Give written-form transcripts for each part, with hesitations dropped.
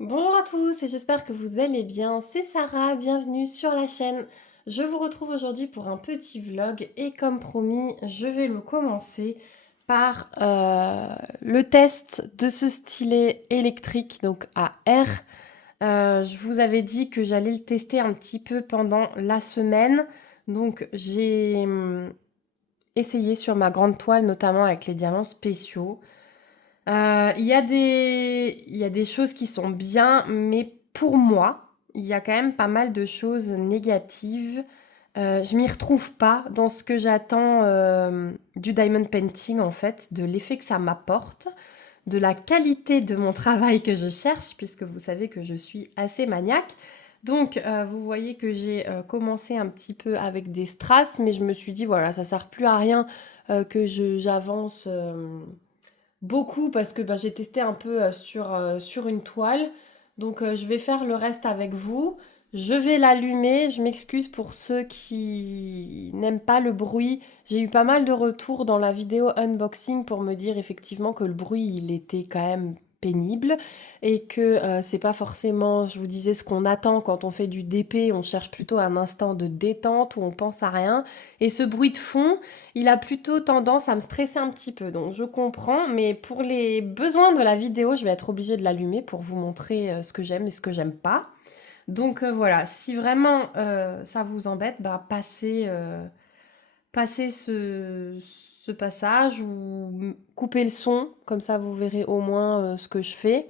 Bonjour à tous et j'espère que vous allez bien. C'est Sarah, bienvenue sur la chaîne. Je vous retrouve aujourd'hui pour un petit vlog et comme promis, je vais le commencer par le test de ce stylet électrique, donc à air. Je vous avais dit que j'allais le tester un petit peu pendant la semaine. Donc j'ai essayé sur ma grande toile, notamment avec les diamants spéciaux. Il y a des choses qui sont bien, mais pour moi, il y a quand même pas mal de choses négatives. Je m'y retrouve pas dans ce que j'attends du diamond painting, en fait, de l'effet que ça m'apporte, de la qualité de mon travail que je cherche, puisque vous savez que je suis assez maniaque. Donc, vous voyez que j'ai commencé un petit peu avec des strass, mais je me suis dit, voilà, ça sert plus à rien que j'avance beaucoup parce que bah, j'ai testé un peu sur une toile. Donc je vais faire le reste avec vous. Je vais l'allumer. Je m'excuse pour ceux qui n'aiment pas le bruit. J'ai eu pas mal de retours dans la vidéo unboxing pour me dire effectivement que le bruit il était quand même pénible et que c'est pas forcément, je vous disais, ce qu'on attend quand on fait du DP. On cherche plutôt un instant de détente où on pense à rien. Et ce bruit de fond, il a plutôt tendance à me stresser un petit peu, donc je comprends, mais pour les besoins de la vidéo, je vais être obligée de l'allumer pour vous montrer ce que j'aime et ce que j'aime pas. Donc voilà, si vraiment ça vous embête, bah passez ce passage ou coupez le son, comme ça vous verrez au moins ce que je fais.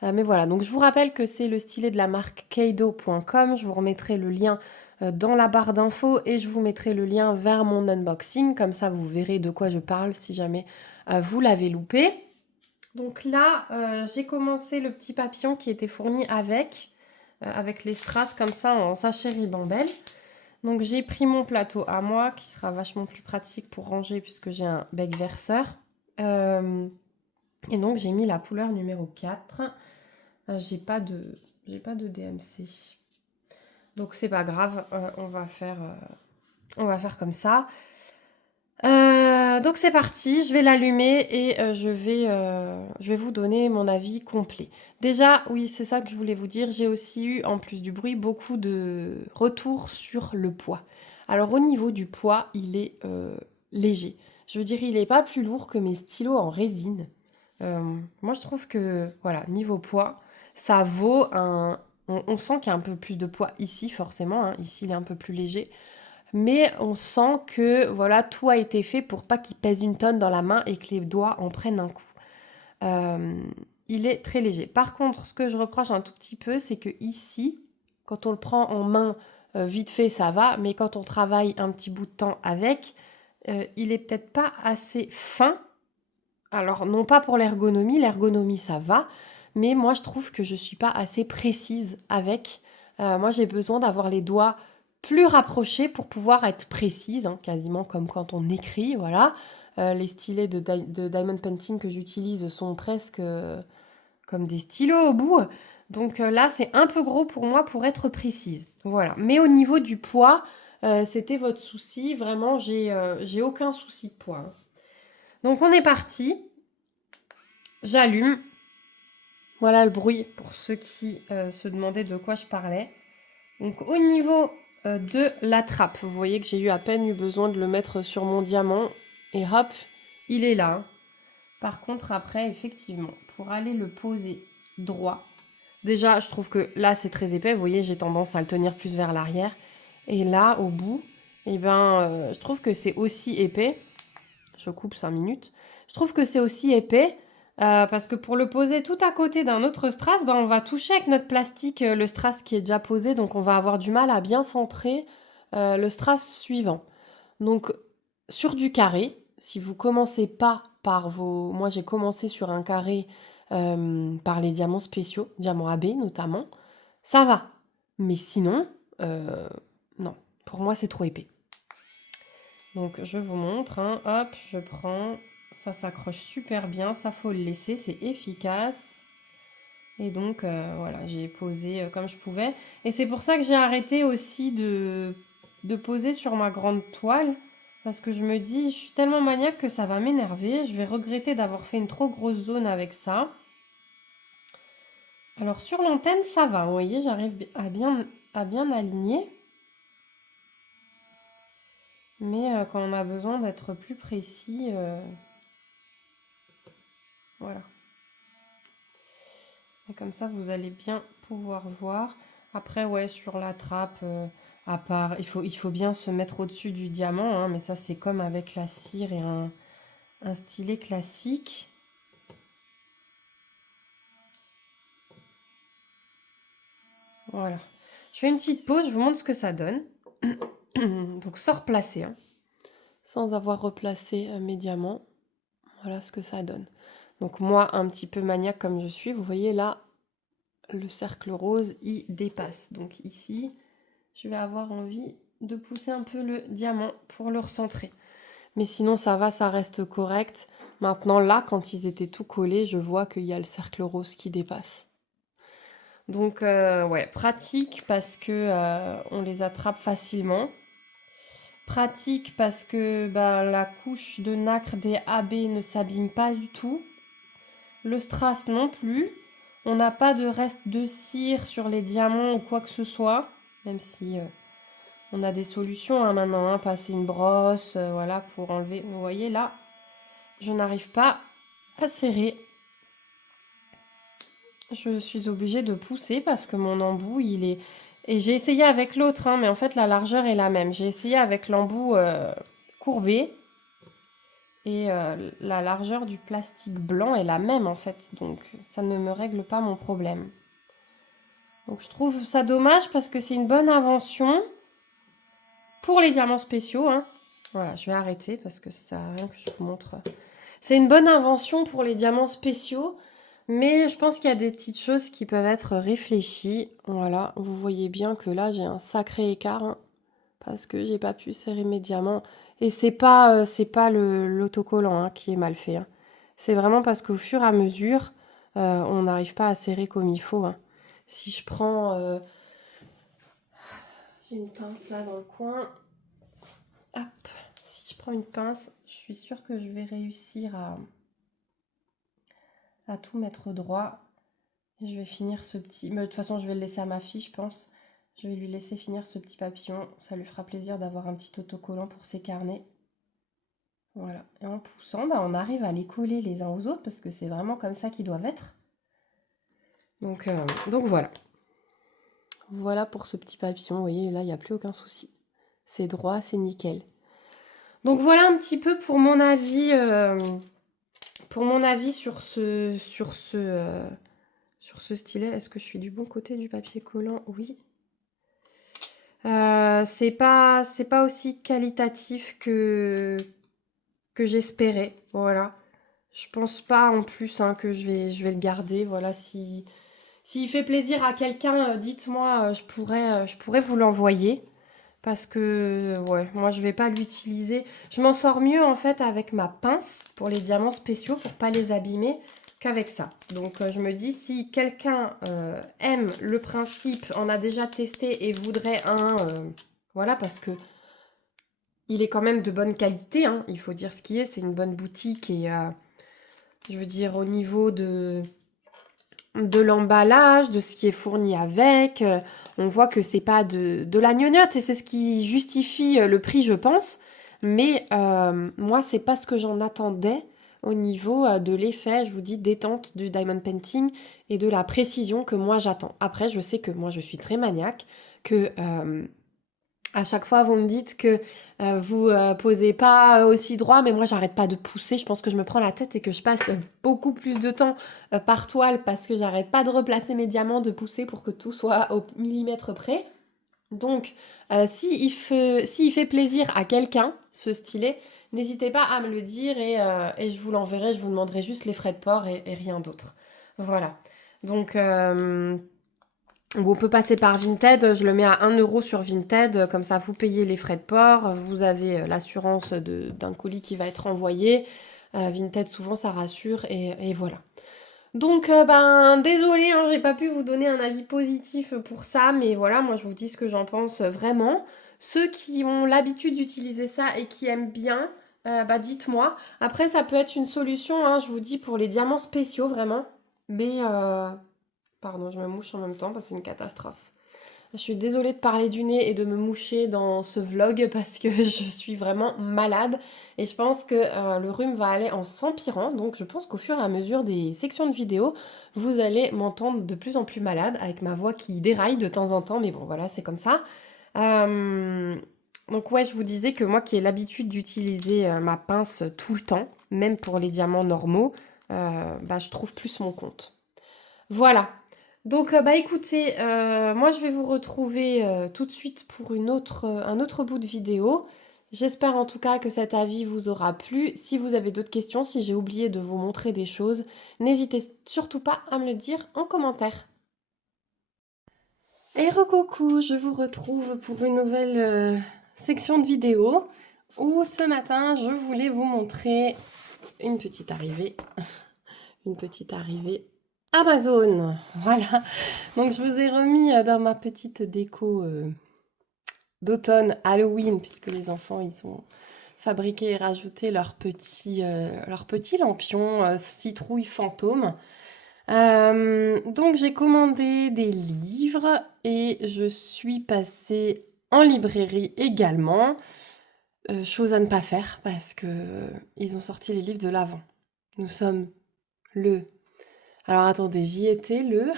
Mais voilà, donc je vous rappelle que c'est le stylet de la marque Keido.com. Je vous remettrai le lien dans la barre d'infos et je vous mettrai le lien vers mon unboxing. Comme ça, vous verrez de quoi je parle si jamais vous l'avez loupé. Donc là, j'ai commencé le petit papillon qui était fourni avec les strass comme ça en sachet ribambelle. Donc j'ai pris mon plateau à moi qui sera vachement plus pratique pour ranger puisque j'ai un bec verseur. Euh, et donc j'ai mis la couleur numéro 4. J'ai pas de DMC. Donc c'est pas grave, on va faire comme ça. Donc c'est parti, je vais l'allumer et je vais vous donner mon avis complet. Déjà, oui, c'est ça que je voulais vous dire. J'ai aussi eu, en plus du bruit, beaucoup de retours sur le poids. Alors au niveau du poids, il est léger. Je veux dire, il n'est pas plus lourd que mes stylos en résine. Moi, je trouve que, voilà, niveau poids, ça vaut un... On sent qu'il y a un peu plus de poids ici, forcément, hein. Ici, il est un peu plus léger. Mais on sent que, voilà, tout a été fait pour pas qu'il pèse une tonne dans la main et que les doigts en prennent un coup. Euh, il est très léger. Par contre, ce que je reproche un tout petit peu, c'est que ici, quand on le prend en main, vite fait, ça va. Mais quand on travaille un petit bout de temps avec, il est peut-être pas assez fin. Alors, non pas pour l'ergonomie ça va, mais moi je trouve que je suis pas assez précise avec. Moi j'ai besoin d'avoir les doigts plus rapprochés pour pouvoir être précise, hein, quasiment comme quand on écrit, voilà. Les stylets de Diamond Painting que j'utilise sont presque comme des stylos au bout. Donc là c'est un peu gros pour moi pour être précise. Voilà. Mais au niveau du poids, c'était votre souci. Vraiment, j'ai aucun souci de poids, hein. Donc on est parti. J'allume. Voilà le bruit pour ceux qui se demandaient de quoi je parlais. Donc au niveau de la trappe, vous voyez que j'ai eu à peine eu besoin de le mettre sur mon diamant. Et hop, il est là. Par contre après, effectivement, pour aller le poser droit, déjà je trouve que là c'est très épais. Vous voyez, j'ai tendance à le tenir plus vers l'arrière. Et là, au bout, eh ben, je trouve que c'est aussi épais. Je coupe 5 minutes. Je trouve que c'est aussi épais parce que pour le poser tout à côté d'un autre strass, ben, on va toucher avec notre plastique le strass qui est déjà posé, donc on va avoir du mal à bien centrer le strass suivant. Donc sur du carré, si vous commencez pas par vos... Moi j'ai commencé sur un carré par les diamants spéciaux, diamants AB notamment, ça va. Mais sinon, non, pour moi c'est trop épais. Donc je vous montre, hein. Hop, je prends, ça s'accroche super bien, ça faut le laisser, c'est efficace. Et donc voilà, j'ai posé comme je pouvais. Et c'est pour ça que j'ai arrêté aussi de poser sur ma grande toile. Parce que je me dis, je suis tellement maniaque que ça va m'énerver. Je vais regretter d'avoir fait une trop grosse zone avec ça. Alors sur l'antenne, ça va, vous voyez, j'arrive à bien aligner. Mais quand on a besoin d'être plus précis, voilà. Et comme ça, vous allez bien pouvoir voir. Après, ouais, sur la trappe, à part, il faut bien se mettre au-dessus du diamant, hein, mais ça, c'est comme avec la cire et un stylet classique. Voilà. Je fais une petite pause, je vous montre ce que ça donne. Donc, sans replacer, hein, sans avoir replacé mes diamants. Voilà ce que ça donne. Donc, moi, un petit peu maniaque comme je suis, vous voyez là, le cercle rose, il dépasse. Donc ici, je vais avoir envie de pousser un peu le diamant pour le recentrer. Mais sinon, ça va, ça reste correct. Maintenant, là, quand ils étaient tout collés, je vois qu'il y a le cercle rose qui dépasse. Donc, ouais, pratique parce que on les attrape facilement. Pratique parce que bah, la couche de nacre des AB ne s'abîme pas du tout. Le strass non plus. On n'a pas de reste de cire sur les diamants ou quoi que ce soit. Même si on a des solutions hein, maintenant. Hein, passer une brosse, voilà, pour enlever. Vous voyez là, je n'arrive pas à serrer. Je suis obligée de pousser parce que mon embout, il est... Et j'ai essayé avec l'autre, hein, mais en fait, la largeur est la même. J'ai essayé avec l'embout courbé. Et la largeur du plastique blanc est la même, en fait. Donc, ça ne me règle pas mon problème. Donc, je trouve ça dommage parce que c'est une bonne invention pour les diamants spéciaux. Hein. Voilà, je vais arrêter parce que ça sert à rien que je vous montre. C'est une bonne invention pour les diamants spéciaux. Mais je pense qu'il y a des petites choses qui peuvent être réfléchies. Voilà, vous voyez bien que là, j'ai un sacré écart hein, parce que j'ai pas pu serrer mes diamants. Et c'est pas l'autocollant hein, qui est mal fait. Hein. C'est vraiment parce qu'au fur et à mesure, on n'arrive pas à serrer comme il faut. Hein. Si je prends... j'ai une pince là dans le coin. Hop, si je prends une pince, je suis sûre que je vais réussir à tout mettre droit. Et je vais finir ce petit... Mais de toute façon, je vais le laisser à ma fille, je pense. Je vais lui laisser finir ce petit papillon. Ça lui fera plaisir d'avoir un petit autocollant pour ses carnets. Voilà. Et en poussant, bah, on arrive à les coller les uns aux autres parce que c'est vraiment comme ça qu'ils doivent être. Donc voilà. Voilà pour ce petit papillon. Vous voyez, là, il n'y a plus aucun souci. C'est droit, c'est nickel. Donc voilà un petit peu pour mon avis... sur ce stylet, est-ce que je suis du bon côté du papier collant? Oui. C'est pas aussi qualitatif que j'espérais. Voilà. Je pense pas en plus hein, que je vais le garder. Voilà, s'il fait plaisir à quelqu'un, dites-moi, je pourrais vous l'envoyer. Parce que, ouais, moi je vais pas l'utiliser. Je m'en sors mieux en fait avec ma pince pour les diamants spéciaux pour pas les abîmer qu'avec ça. Donc je me dis si quelqu'un aime le principe, en a déjà testé et voudrait un, voilà, parce que il est quand même de bonne qualité, hein, il faut dire ce qui est, c'est une bonne boutique et je veux dire au niveau de l'emballage, de ce qui est fourni avec. On voit que c'est pas de la gnognotte et c'est ce qui justifie le prix, je pense. Mais moi, c'est pas ce que j'en attendais au niveau de l'effet, je vous dis, détente du diamond painting et de la précision que moi j'attends. Après, je sais que moi je suis très maniaque, que à chaque fois, vous me dites que vous posez pas aussi droit, mais moi, j'arrête pas de pousser. Je pense que je me prends la tête et que je passe beaucoup plus de temps par toile parce que j'arrête pas de replacer mes diamants, de pousser pour que tout soit au millimètre près. Donc, s'il fait plaisir à quelqu'un, ce stylet, n'hésitez pas à me le dire et je vous l'enverrai. Je vous demanderai juste les frais de port et rien d'autre. Voilà. Donc, on peut passer par Vinted, je le mets à 1 € sur Vinted, comme ça vous payez les frais de port, vous avez l'assurance d'un colis qui va être envoyé. Vinted souvent ça rassure et voilà. Donc désolée, hein, j'ai pas pu vous donner un avis positif pour ça, mais voilà, moi je vous dis ce que j'en pense vraiment. Ceux qui ont l'habitude d'utiliser ça et qui aiment bien, dites-moi. Après ça peut être une solution, hein, je vous dis pour les diamants spéciaux vraiment, mais Pardon, je me mouche en même temps parce que c'est une catastrophe. Je suis désolée de parler du nez et de me moucher dans ce vlog parce que je suis vraiment malade et je pense que le rhume va aller en s'empirant. Donc je pense qu'au fur et à mesure des sections de vidéos, vous allez m'entendre de plus en plus malade avec ma voix qui déraille de temps en temps. Mais bon, voilà, c'est comme ça. Euh, donc ouais, je vous disais que moi qui ai l'habitude d'utiliser ma pince tout le temps, même pour les diamants normaux, bah, je trouve plus mon compte. Voilà. Donc, bah écoutez, moi je vais vous retrouver tout de suite pour un autre bout de vidéo. J'espère en tout cas que cet avis vous aura plu. Si vous avez d'autres questions, si j'ai oublié de vous montrer des choses, n'hésitez surtout pas à me le dire en commentaire. Et recoucou, je vous retrouve pour une nouvelle section de vidéo où ce matin je voulais vous montrer une petite arrivée. Une petite arrivée Amazon. Voilà. Donc je vous ai remis dans ma petite déco d'automne Halloween, puisque les enfants ils ont fabriqué et rajouté leurs petits lampions citrouille fantôme. Donc j'ai commandé des livres et je suis passée en librairie également. Chose à ne pas faire parce que ils ont sorti les livres de l'Avent. Nous sommes le... Alors attendez, j'y étais le...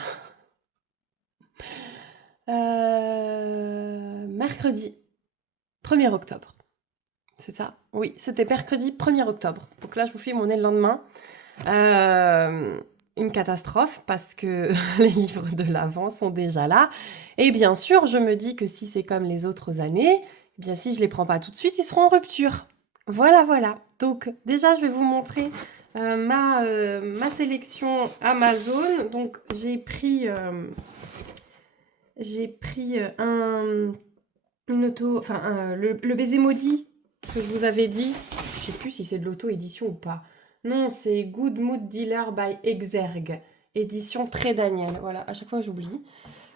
mercredi 1er octobre. C'est ça? Oui, c'était mercredi 1er octobre. Donc là, je vous fais mon nez le lendemain. Une catastrophe parce que les livres de l'Avent sont déjà là. Et bien sûr, je me dis que si c'est comme les autres années, eh bien si je les prends pas tout de suite, ils seront en rupture. Voilà, voilà. Donc déjà, je vais vous montrer ma sélection Amazon. Donc j'ai pris le baiser maudit que je vous avais dit. Je sais plus si c'est de l'auto-édition ou pas. Non, c'est Good Mood Dealer by Exergue, édition Très Daniel. Voilà, à chaque fois j'oublie.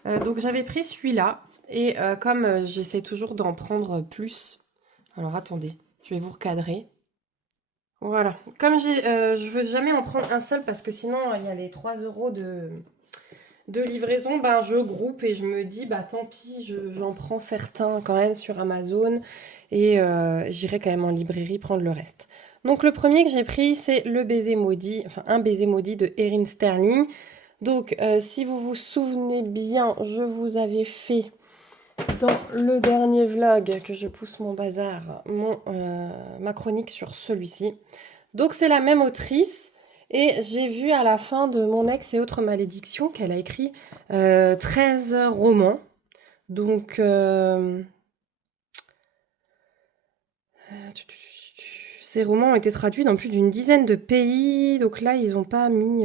Donc j'avais pris celui-là et comme j'essaie toujours d'en prendre plus. Alors attendez, je vais vous recadrer. Voilà, comme je veux jamais en prendre un seul parce que sinon il y a les 3 euros de livraison, ben je groupe et je me dis bah tant pis, j'en prends certains quand même sur Amazon et j'irai quand même en librairie prendre le reste. Donc le premier que j'ai pris c'est le baiser maudit, enfin un baiser maudit de Erin Sterling. Donc si vous vous souvenez bien, je vous avais fait dans le dernier vlog que je pousse mon bazar, ma chronique sur celui-ci. Donc c'est la même autrice et j'ai vu à la fin de Mon ex et autres malédictions qu'elle a écrit 13 romans. Donc ces romans ont été traduits dans plus d'une dizaine de pays. Donc là ils n'ont pas mis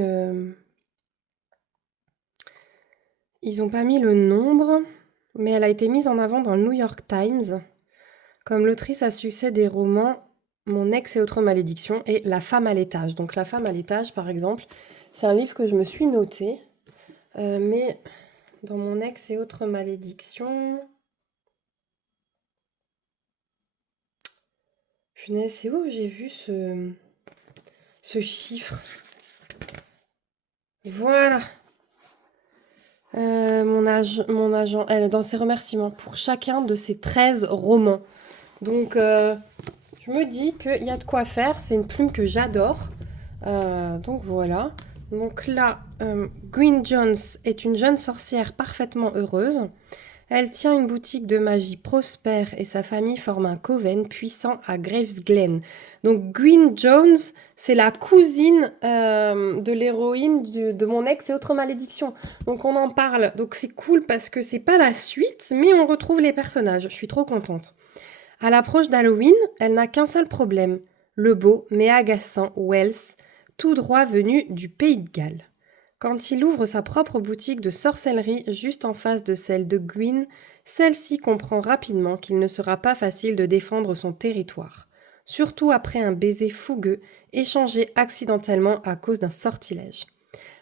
le nombre, mais elle a été mise en avant dans le New York Times comme l'autrice à succès des romans Mon ex et autres malédictions et La femme à l'étage. Donc La femme à l'étage, par exemple, c'est un livre que je me suis noté, mais dans Mon ex et autres malédictions... Punaise, c'est où j'ai vu ce chiffre? Voilà. Mon agent, elle, dans ses remerciements pour chacun de ces 13 romans. Donc, je me dis qu'il y a de quoi faire. C'est une plume que j'adore. Donc, voilà. Donc là, Green Jones est une jeune sorcière parfaitement heureuse. Elle tient une boutique de magie prospère et sa famille forme un coven puissant à Gravesglen. Donc Green Jones, c'est la cousine de l'héroïne de Mon ex et autres malédictions. Donc on en parle. Donc c'est cool parce que c'est pas la suite, mais on retrouve les personnages. Je suis trop contente. À l'approche d'Halloween, elle n'a qu'un seul problème. Le beau mais agaçant Wells, tout droit venu du Pays de Galles. Quand il ouvre sa propre boutique de sorcellerie juste en face de celle de Gwyn, celle-ci comprend rapidement qu'il ne sera pas facile de défendre son territoire, surtout après un baiser fougueux échangé accidentellement à cause d'un sortilège.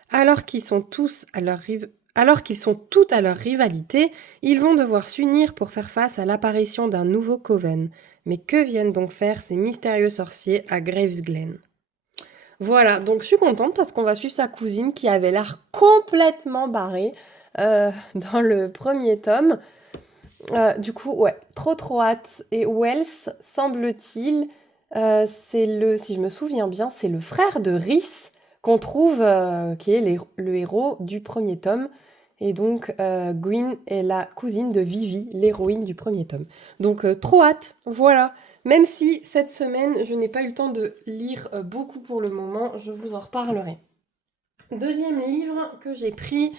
Alors qu'ils sont toutes à leur rivalité, ils vont devoir s'unir pour faire face à l'apparition d'un nouveau coven. Mais que viennent donc faire ces mystérieux sorciers à Gravesglen ? Voilà, donc je suis contente parce qu'on va suivre sa cousine qui avait l'air complètement barrée dans le premier tome. Du coup, ouais, trop hâte. Et Wells, semble-t-il, c'est si je me souviens bien, c'est le frère de Rhys qu'on trouve, qui est le héros du premier tome. Et donc, Gwyn est la cousine de Vivi, l'héroïne du premier tome. Donc, trop hâte, voilà. Même si cette semaine, je n'ai pas eu le temps de lire beaucoup pour le moment, je vous en reparlerai. Deuxième livre que j'ai pris,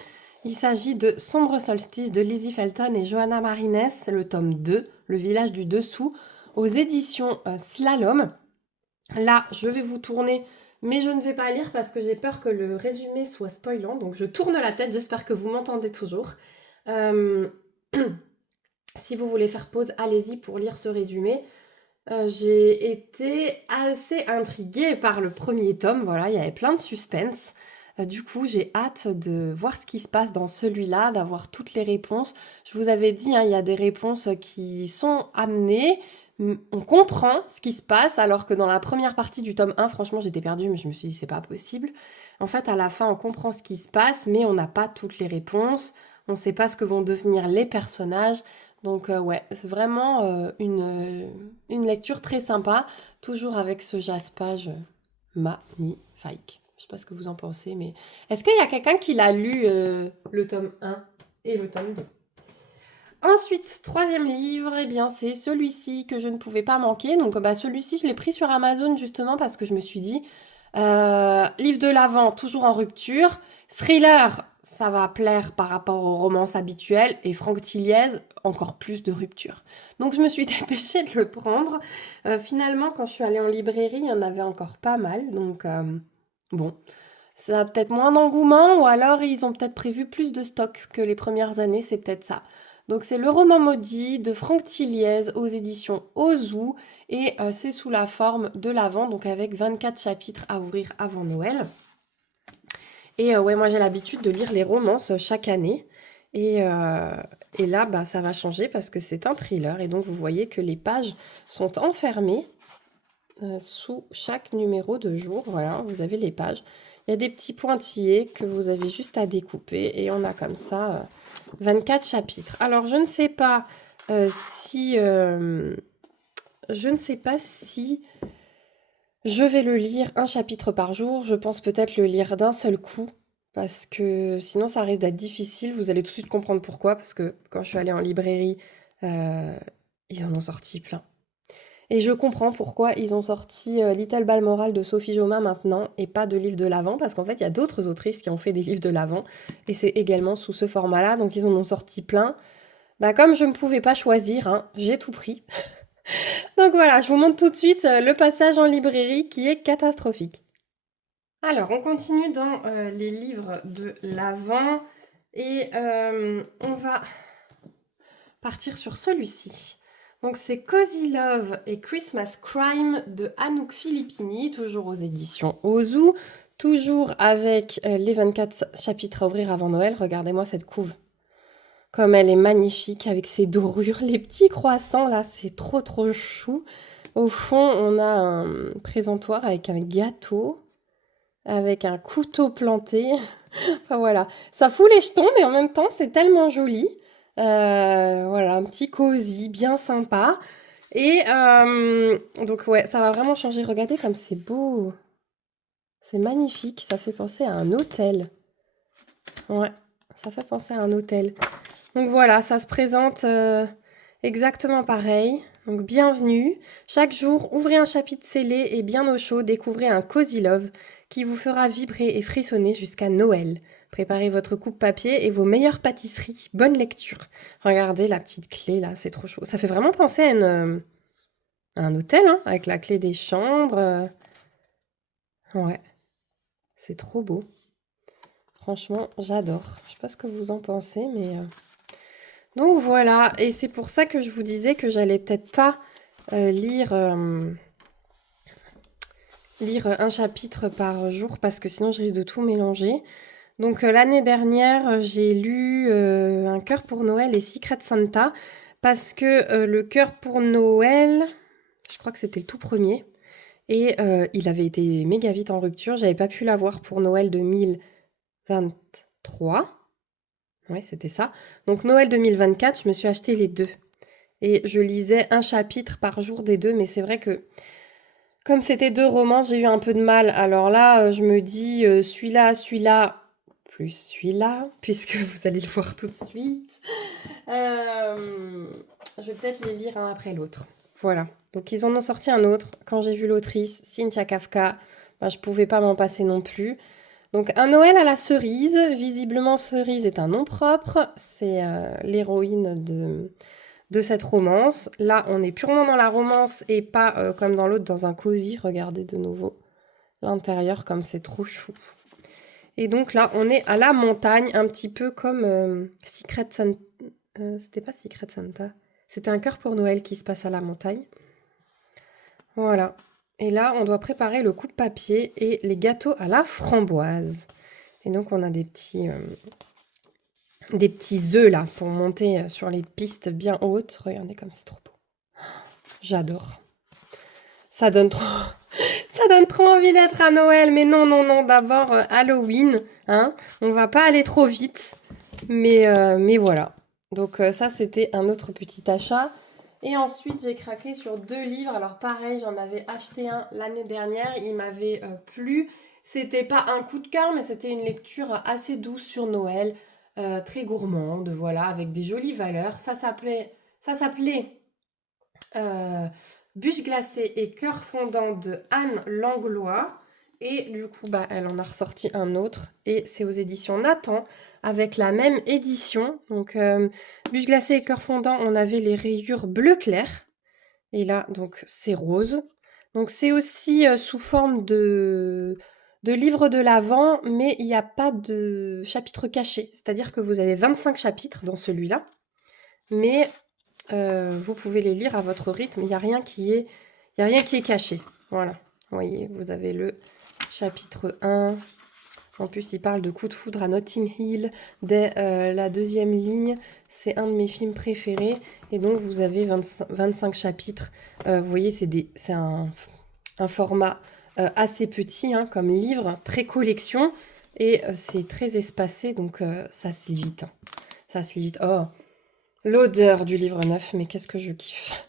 il s'agit de Sombre Solstice de Lizzie Felton et Johanna Marines, c'est le tome 2, Le village du dessous, aux éditions Slalom. Là, je vais vous tourner, mais je ne vais pas lire parce que j'ai peur que le résumé soit spoilant, donc je tourne la tête, j'espère que vous m'entendez toujours. Euh, Si vous voulez faire pause, allez-y pour lire ce résumé. J'ai été assez intriguée par le premier tome, voilà, il y avait plein de suspense. Du coup, j'ai hâte de voir ce qui se passe dans celui-là, d'avoir toutes les réponses. Je vous avais dit, hein, il y a des réponses qui sont amenées. On comprend ce qui se passe, alors que dans la première partie du tome 1, franchement, j'étais perdue, mais je me suis dit, c'est pas possible. En fait, à la fin, on comprend ce qui se passe, mais on n'a pas toutes les réponses. On ne sait pas ce que vont devenir les personnages. Donc ouais, c'est vraiment une lecture très sympa, toujours avec ce jaspage magnifique. Je sais pas ce que vous en pensez, mais est-ce qu'il y a quelqu'un qui l'a lu le tome 1 et le tome 2? Ensuite, troisième livre, eh bien c'est celui-ci que je ne pouvais pas manquer. Donc bah, celui-ci, je l'ai pris sur Amazon justement parce que je me suis dit, livre de l'Avent, toujours en rupture. Thriller, ça va plaire par rapport aux romances habituelles. Et Franck Tilliez, encore plus de rupture. Donc je me suis dépêchée de le prendre. Finalement, quand je suis allée en librairie, il y en avait encore pas mal. Donc bon, ça a peut-être moins d'engouement ou alors ils ont peut-être prévu plus de stock que les premières années, c'est peut-être ça. Donc c'est Le roman maudit de Franck Tilliez aux éditions Ozu et c'est sous la forme de l'Avent, donc avec 24 chapitres à ouvrir avant Noël. Et ouais, moi j'ai l'habitude de lire les romances chaque année. Et, euh, et là, bah, ça va changer parce que c'est un thriller. Et donc vous voyez que les pages sont enfermées sous chaque numéro de jour. Voilà, vous avez les pages. Il y a des petits pointillés que vous avez juste à découper. Et on a comme ça 24 chapitres. Alors je ne sais pas si... je ne sais pas si je vais le lire un chapitre par jour. Je pense peut-être le lire d'un seul coup. Parce que sinon ça risque d'être difficile. Vous allez tout de suite comprendre pourquoi. Parce que quand je suis allée en librairie, euh, ils en ont sorti plein. Et je comprends pourquoi ils ont sorti Little Balmoral de Sophie Jomain maintenant et pas de livre de l'Avent, parce qu'en fait, il y a d'autres autrices qui ont fait des livres de l'Avent, et c'est également sous ce format-là, donc ils en ont sorti plein. Bah, comme je ne pouvais pas choisir, hein, j'ai tout pris. Donc voilà, je vous montre tout de suite le passage en librairie qui est catastrophique. Alors, on continue dans les livres de l'Avent, et on va partir sur celui-ci. Donc c'est Cozy Love et Christmas Crime de Anouk Filippini, toujours aux éditions Ozu, toujours avec les 24 chapitres à ouvrir avant Noël. Regardez-moi cette couve. Comme elle est magnifique avec ses dorures, les petits croissants là, c'est trop chou. Au fond, on a un présentoir avec un gâteau, avec un couteau planté. Enfin voilà, ça fout les jetons, mais en même temps, c'est tellement joli. Voilà, un petit cosy, bien sympa. Et donc ouais, ça va vraiment changer. Regardez comme c'est beau. C'est magnifique, ça fait penser à un hôtel. Ouais, ça fait penser à un hôtel. Donc voilà, ça se présente exactement pareil. Donc bienvenue. Chaque jour, ouvrez un chapitre scellé et bien au chaud, découvrez un Cozy Love qui vous fera vibrer et frissonner jusqu'à Noël. Préparez votre coupe papier et vos meilleures pâtisseries. Bonne lecture. Regardez la petite clé là, c'est trop chaud. Ça fait vraiment penser à un hôtel, hein, avec la clé des chambres. Ouais, c'est trop beau. Franchement, j'adore. Je sais pas ce que vous en pensez, mais... Donc voilà, et c'est pour ça que je vous disais que j'allais peut-être pas lire un chapitre par jour, parce que sinon je risque de tout mélanger. Donc l'année dernière, j'ai lu Un cœur pour Noël et Secret Santa, parce que le cœur pour Noël, je crois que c'était le tout premier, Et il avait été méga vite en rupture. J'avais pas pu l'avoir pour Noël 2023. Ouais, c'était ça. Donc Noël 2024, je me suis acheté les deux. Et je lisais un chapitre par jour des deux, mais c'est vrai que comme c'était deux romans, j'ai eu un peu de mal. Alors là, je me dis celui-là, plus celui-là, puisque vous allez le voir tout de suite. Je vais peut-être les lire un après l'autre. Voilà. Donc ils en ont sorti un autre. Quand j'ai vu l'autrice, Cynthia Kafka, bah, je pouvais pas m'en passer non plus. Donc un Noël à la cerise. Visiblement, cerise est un nom propre. C'est l'héroïne de cette romance. Là, on est purement dans la romance et pas comme dans l'autre, dans un cosy. Regardez de nouveau l'intérieur comme c'est trop chou. Et donc là, on est à la montagne, un petit peu comme Secret Santa. C'était pas Secret Santa. C'était un cœur pour Noël qui se passe à la montagne. Voilà. Et là, on doit préparer le coup de papier et les gâteaux à la framboise. Et donc, on a des petits œufs là pour monter sur les pistes bien hautes. Regardez comme c'est trop beau. J'adore. Ça donne trop, ça donne trop envie d'être à Noël. Mais non, non, non. D'abord Halloween. Hein. On va pas aller trop vite. Mais voilà. Donc ça, c'était un autre petit achat. Et ensuite, j'ai craqué sur 2 livres. Alors pareil, j'en avais acheté un l'année dernière. Il m'avait plu. C'était pas un coup de cœur, mais c'était une lecture assez douce sur Noël. Très gourmande, voilà, avec des jolies valeurs. Ça s'appelait Bûche glacée et cœur fondant de Anne Langlois. Et du coup, bah, elle en a ressorti un autre. Et c'est aux éditions Nathan, avec la même édition. Donc, Bûche glacée et cœur fondant, on avait les rayures bleu clair. Et là, donc, c'est rose. Donc, c'est aussi sous forme de livre de l'Avent, mais il n'y a pas de chapitre caché. C'est-à-dire que vous avez 25 chapitres dans celui-là. Mais vous pouvez les lire à votre rythme. Il n'y a rien qui est caché. Voilà. Vous voyez, vous avez le chapitre 1. En plus, il parle de coup de foudre à Notting Hill dès la deuxième ligne. C'est un de mes films préférés. Et donc, vous avez 25 chapitres. Vous voyez, c'est un format assez petit hein, comme livre, très collection. Et c'est très espacé, donc ça se lit vite. Hein. Ça se lit vite. Oh, l'odeur du livre neuf, mais qu'est-ce que je kiffe.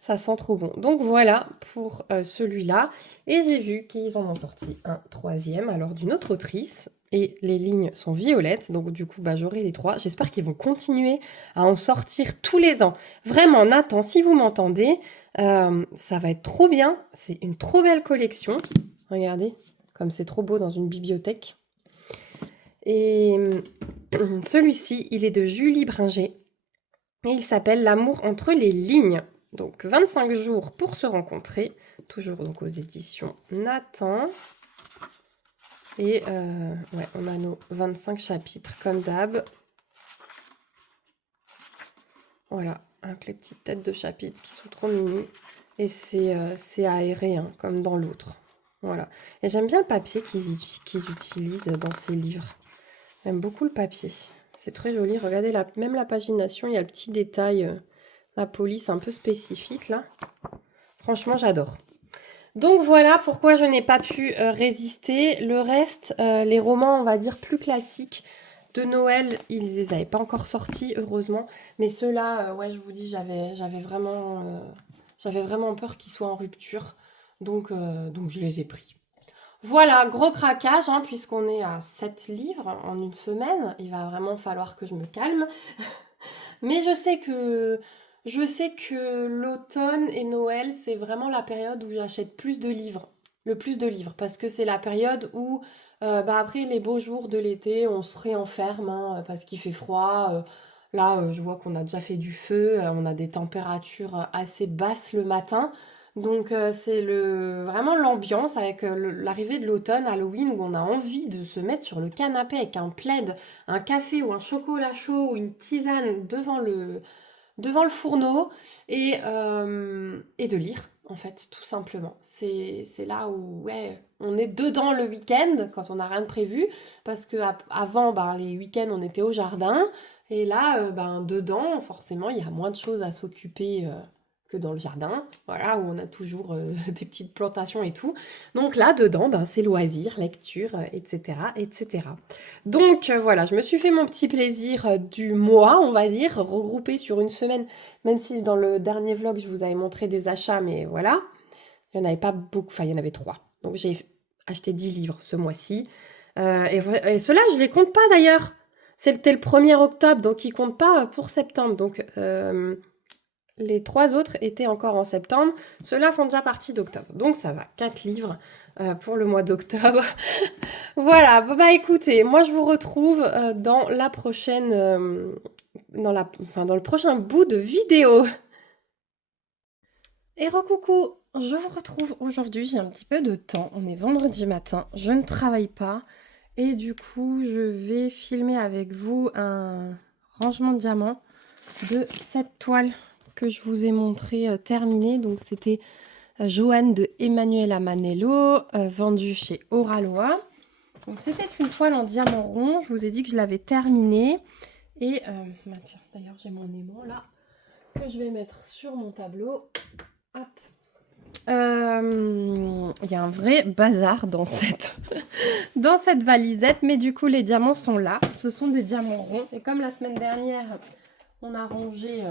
Ça sent trop bon. Donc voilà pour celui-là. Et j'ai vu qu'ils en ont sorti un troisième, alors d'une autre autrice. Et les lignes sont violettes, donc du coup, bah, j'aurai les 3. J'espère qu'ils vont continuer à en sortir tous les ans. Vraiment, Nathan, si vous m'entendez, ça va être trop bien. C'est une trop belle collection. Regardez, comme c'est trop beau dans une bibliothèque. Et celui-ci, il est de Julie Bringer. Et il s'appelle L'amour entre les lignes. Donc 25 jours pour se rencontrer, toujours donc aux éditions Nathan. Et ouais, on a nos 25 chapitres comme d'hab. Voilà, avec les petites têtes de chapitres qui sont trop mimi. Et c'est aéré, hein, comme dans l'autre. Voilà. Et j'aime bien le papier qu'ils utilisent dans ces livres. J'aime beaucoup le papier. C'est très joli. Regardez, même la pagination, il y a le petit détail, la police un peu spécifique là. Franchement, j'adore. Donc voilà pourquoi je n'ai pas pu résister. Le reste, les romans, on va dire, plus classiques de Noël, ils ne les avaient pas encore sortis, heureusement. Mais ceux-là, ouais, je vous dis, j'avais vraiment peur qu'ils soient en rupture. Donc je les ai pris. Voilà, gros craquage, hein, puisqu'on est à 7 livres en une semaine. Il va vraiment falloir que je me calme. Mais je sais que l'automne et Noël, c'est vraiment la période où j'achète plus de livres. Le plus de livres. Parce que c'est la période où, bah après les beaux jours de l'été, on se réenferme, hein, parce qu'il fait froid. Là, je vois qu'on a déjà fait du feu. On a des températures assez basses le matin. Donc c'est vraiment l'ambiance avec l'arrivée de l'automne, Halloween, où on a envie de se mettre sur le canapé avec un plaid, un café ou un chocolat chaud ou une tisane devant le fourneau et de lire, en fait, tout simplement. C'est là où, ouais, on est dedans le week-end, quand on n'a rien de prévu, parce que avant, ben, les week-ends, on était au jardin, et là, ben, dedans, forcément, il y a moins de choses à s'occuper que dans le jardin, voilà, où on a toujours des petites plantations et tout. Donc là, dedans, ben, c'est loisirs, lecture, etc., etc. Donc voilà, je me suis fait mon petit plaisir du mois, on va dire, regroupé sur une semaine, même si dans le dernier vlog, je vous avais montré des achats, mais voilà, il n'y en avait pas beaucoup, enfin, il y en avait 3. Donc j'ai acheté 10 livres ce mois-ci. Et ceux-là, je les compte pas d'ailleurs. C'était le 1er octobre, donc ils comptent pas pour septembre. Donc les 3 autres étaient encore en septembre. Ceux-là font déjà partie d'octobre. Donc ça va, 4 livres pour le mois d'octobre. Voilà, bon, bah écoutez, moi je vous retrouve dans la prochaine, dans le prochain bout de vidéo. Et recoucou, je vous retrouve aujourd'hui, j'ai un petit peu de temps, on est vendredi matin, je ne travaille pas et du coup je vais filmer avec vous un rangement de diamants de cette toile que je vous ai montré terminée. Donc c'était Joanne de Emanuela Manello, vendue chez Oraloa. Donc c'était une toile en diamant rond, je vous ai dit que je l'avais terminée. Et bah tiens, d'ailleurs j'ai mon aimant là, que je vais mettre sur mon tableau. Hop. Il y a un vrai bazar dans cette, dans cette valisette, mais du coup les diamants sont là. Ce sont des diamants ronds. Et comme la semaine dernière, on a rangé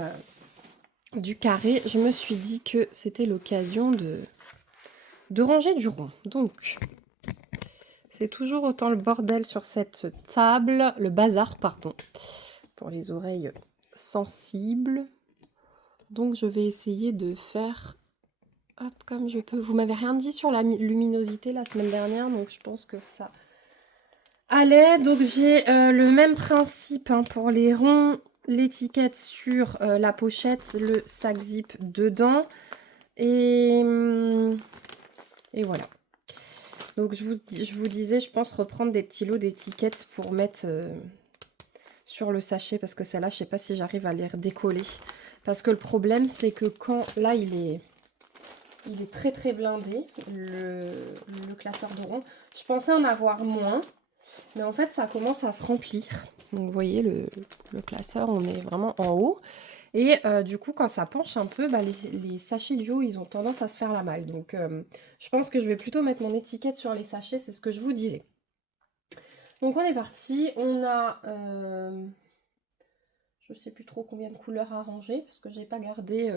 du carré, je me suis dit que c'était l'occasion de ranger du rond. Donc, c'est toujours autant le bordel sur cette table, le bazar, pardon, pour les oreilles sensibles. Donc, je vais essayer de faire hop, comme je peux. Vous m'avez rien dit sur la luminosité la semaine dernière, donc je pense que ça allait. Donc, j'ai le même principe hein, pour les ronds. L'étiquette sur la pochette, le sac zip dedans. Et voilà. Donc je vous disais, je pense reprendre des petits lots d'étiquettes pour mettre sur le sachet. Parce que celle-là, je ne sais pas si j'arrive à les redécoller. Parce que le problème, c'est que quand... Là, il est très très blindé, le classeur de rond. Je pensais en avoir moins. Mais en fait, ça commence à se remplir. Donc vous voyez, le classeur, on est vraiment en haut. Et du coup, quand ça penche un peu, bah, les sachets du haut, ils ont tendance à se faire la malle. Donc, je pense que je vais plutôt mettre mon étiquette sur les sachets, c'est ce que je vous disais. Donc, on est parti. On a, je ne sais plus trop combien de couleurs à ranger, parce que je n'ai pas gardé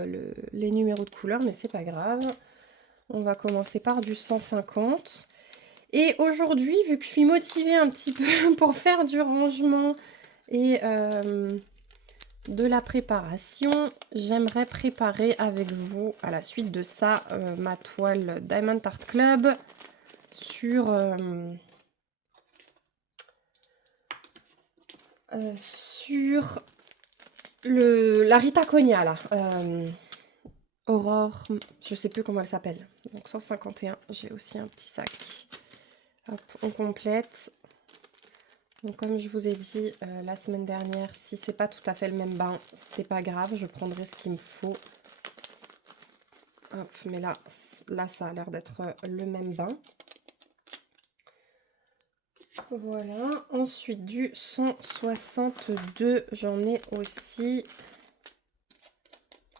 les numéros de couleurs, mais c'est pas grave. On va commencer par du 150. Et aujourd'hui, vu que je suis motivée un petit peu pour faire du rangement et... de la préparation, j'aimerais préparer avec vous à la suite de ça ma toile Diamond Art Club sur la Rita Cogna là, Aurore, je sais plus comment elle s'appelle. Donc 151, j'ai aussi un petit sac. Hop, on complète. Donc comme je vous ai dit la semaine dernière, si c'est pas tout à fait le même bain, c'est pas grave, je prendrai ce qu'il me faut. Hop, mais là ça a l'air d'être le même bain. Voilà, ensuite du 162, j'en ai aussi.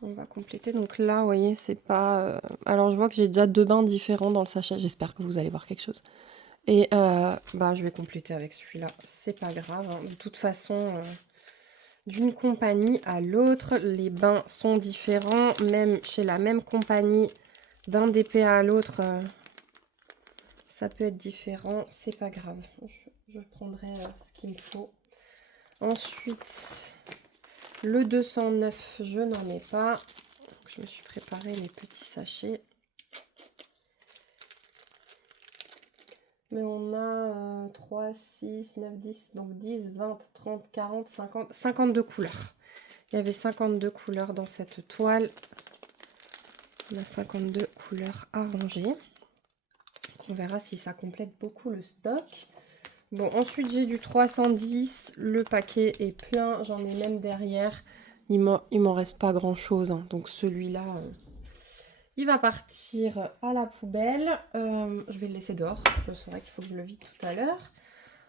On va compléter, donc là, vous voyez, c'est pas... Alors je vois que j'ai déjà 2 bains différents dans le sachet, j'espère que vous allez voir quelque chose. Et bah, je vais compléter avec celui-là, c'est pas grave. Hein. De toute façon, d'une compagnie à l'autre, les bains sont différents. Même chez la même compagnie, d'un DPA à l'autre, ça peut être différent. C'est pas grave. Je prendrai ce qu'il me faut. Ensuite, le 209, je n'en ai pas. Donc, je me suis préparé les petits sachets. Mais on a 3, 6, 9, 10, donc 10, 20, 30, 40, 50, 52 couleurs. Il y avait 52 couleurs dans cette toile. On a 52 couleurs à ranger. On verra si ça complète beaucoup le stock. Bon, ensuite j'ai du 310. Le paquet est plein. J'en ai même derrière. Il m'en reste pas grand chose. Hein. Donc celui-là... il va partir à la poubelle. Je vais le laisser dehors. Je saurai qu'il faut que je le vide tout à l'heure.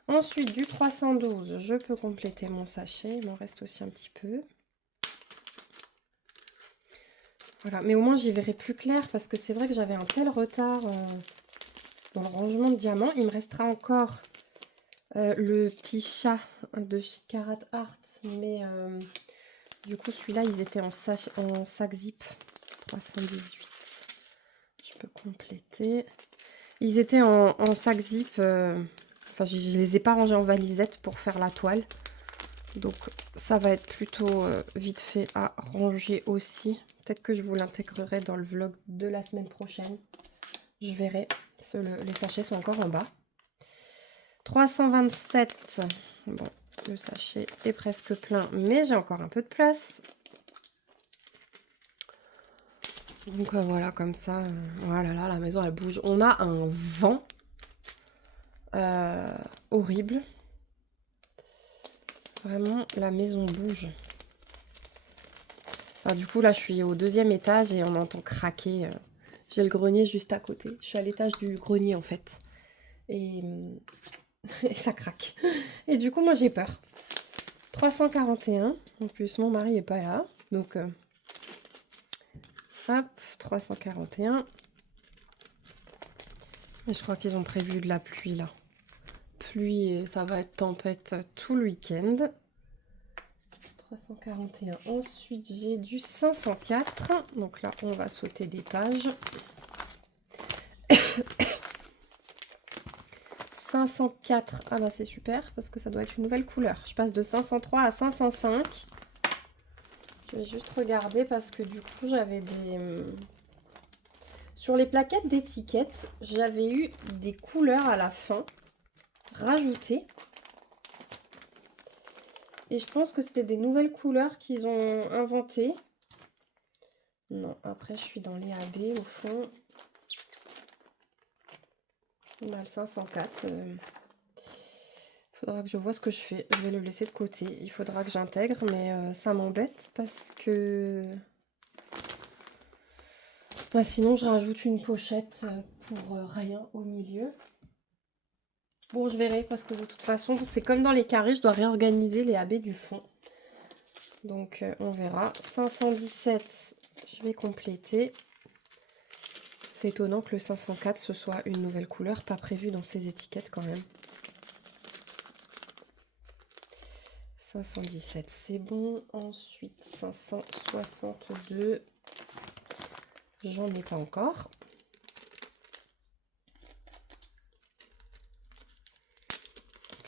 Ensuite, du 312, je peux compléter mon sachet. Il m'en reste aussi un petit peu. Voilà, mais au moins j'y verrai plus clair parce que c'est vrai que j'avais un tel retard dans le rangement de diamants. Il me restera encore le petit chat de chez Carat Art, mais du coup celui-là ils étaient en sac zip 318. Je peux compléter. Ils étaient en sac zip, enfin je les ai pas rangés en valisette pour faire la toile. Donc ça va être plutôt vite fait à ranger aussi. Peut-être que je vous l'intégrerai dans le vlog de la semaine prochaine. Je verrai. Les sachets sont encore en bas. 327. Bon, le sachet est presque plein, mais j'ai encore un peu de place. Donc voilà, comme ça. Voilà, là, la maison, elle bouge. On a un vent horrible. Vraiment, la maison bouge. Enfin, du coup, là, je suis au 2e étage et on entend craquer. J'ai le grenier juste à côté. Je suis à l'étage du grenier, en fait. Et, et ça craque. Et du coup, moi, j'ai peur. 341. En plus, mon mari est pas là. Donc, hop, 341. Et je crois qu'ils ont prévu de la pluie, là. Pluie, et ça va être tempête tout le week-end. 341. Ensuite, j'ai du 504. Donc là, on va sauter des pages. 504. Ah bah c'est super parce que ça doit être une nouvelle couleur. Je passe de 503 à 505. Je vais juste regarder parce que du coup, j'avais des... Sur les plaquettes d'étiquettes, j'avais eu des couleurs à la fin rajoutées. Et je pense que c'était des nouvelles couleurs qu'ils ont inventées. Non, après je suis dans les AB au fond. On a le 504. Faudra que je vois ce que je fais. Je vais le laisser de côté. Il faudra que j'intègre, mais ça m'embête parce que... Bah, sinon, je rajoute une pochette pour rien au milieu. Bon, je verrai parce que de toute façon, c'est comme dans les carrés, je dois réorganiser les AB du fond. Donc, on verra. 517, je vais compléter. C'est étonnant que le 504, ce soit une nouvelle couleur, pas prévue dans ces étiquettes quand même. 517, c'est bon. Ensuite, 562. J'en ai pas encore.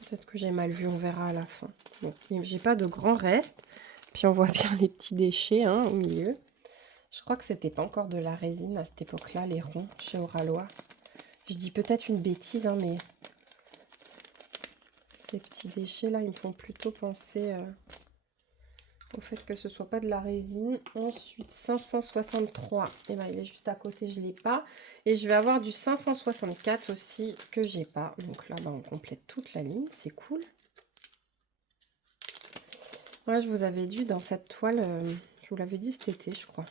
Peut-être que j'ai mal vu, on verra à la fin. Bon, j'ai pas de grand reste. Puis on voit bien les petits déchets hein, au milieu. Je crois que c'était pas encore de la résine à cette époque-là, les ronds chez Oralois. Je dis peut-être une bêtise, hein, mais ces petits déchets-là, ils me font plutôt penser au fait que ce soit pas de la résine. Ensuite, 563. Et ben, il est juste à côté, je l'ai pas. Et je vais avoir du 564 aussi que j'ai pas. Donc là, on complète toute la ligne, c'est cool. Ouais, je vous avais dit dans cette toile, je vous l'avais dit cet été, je crois.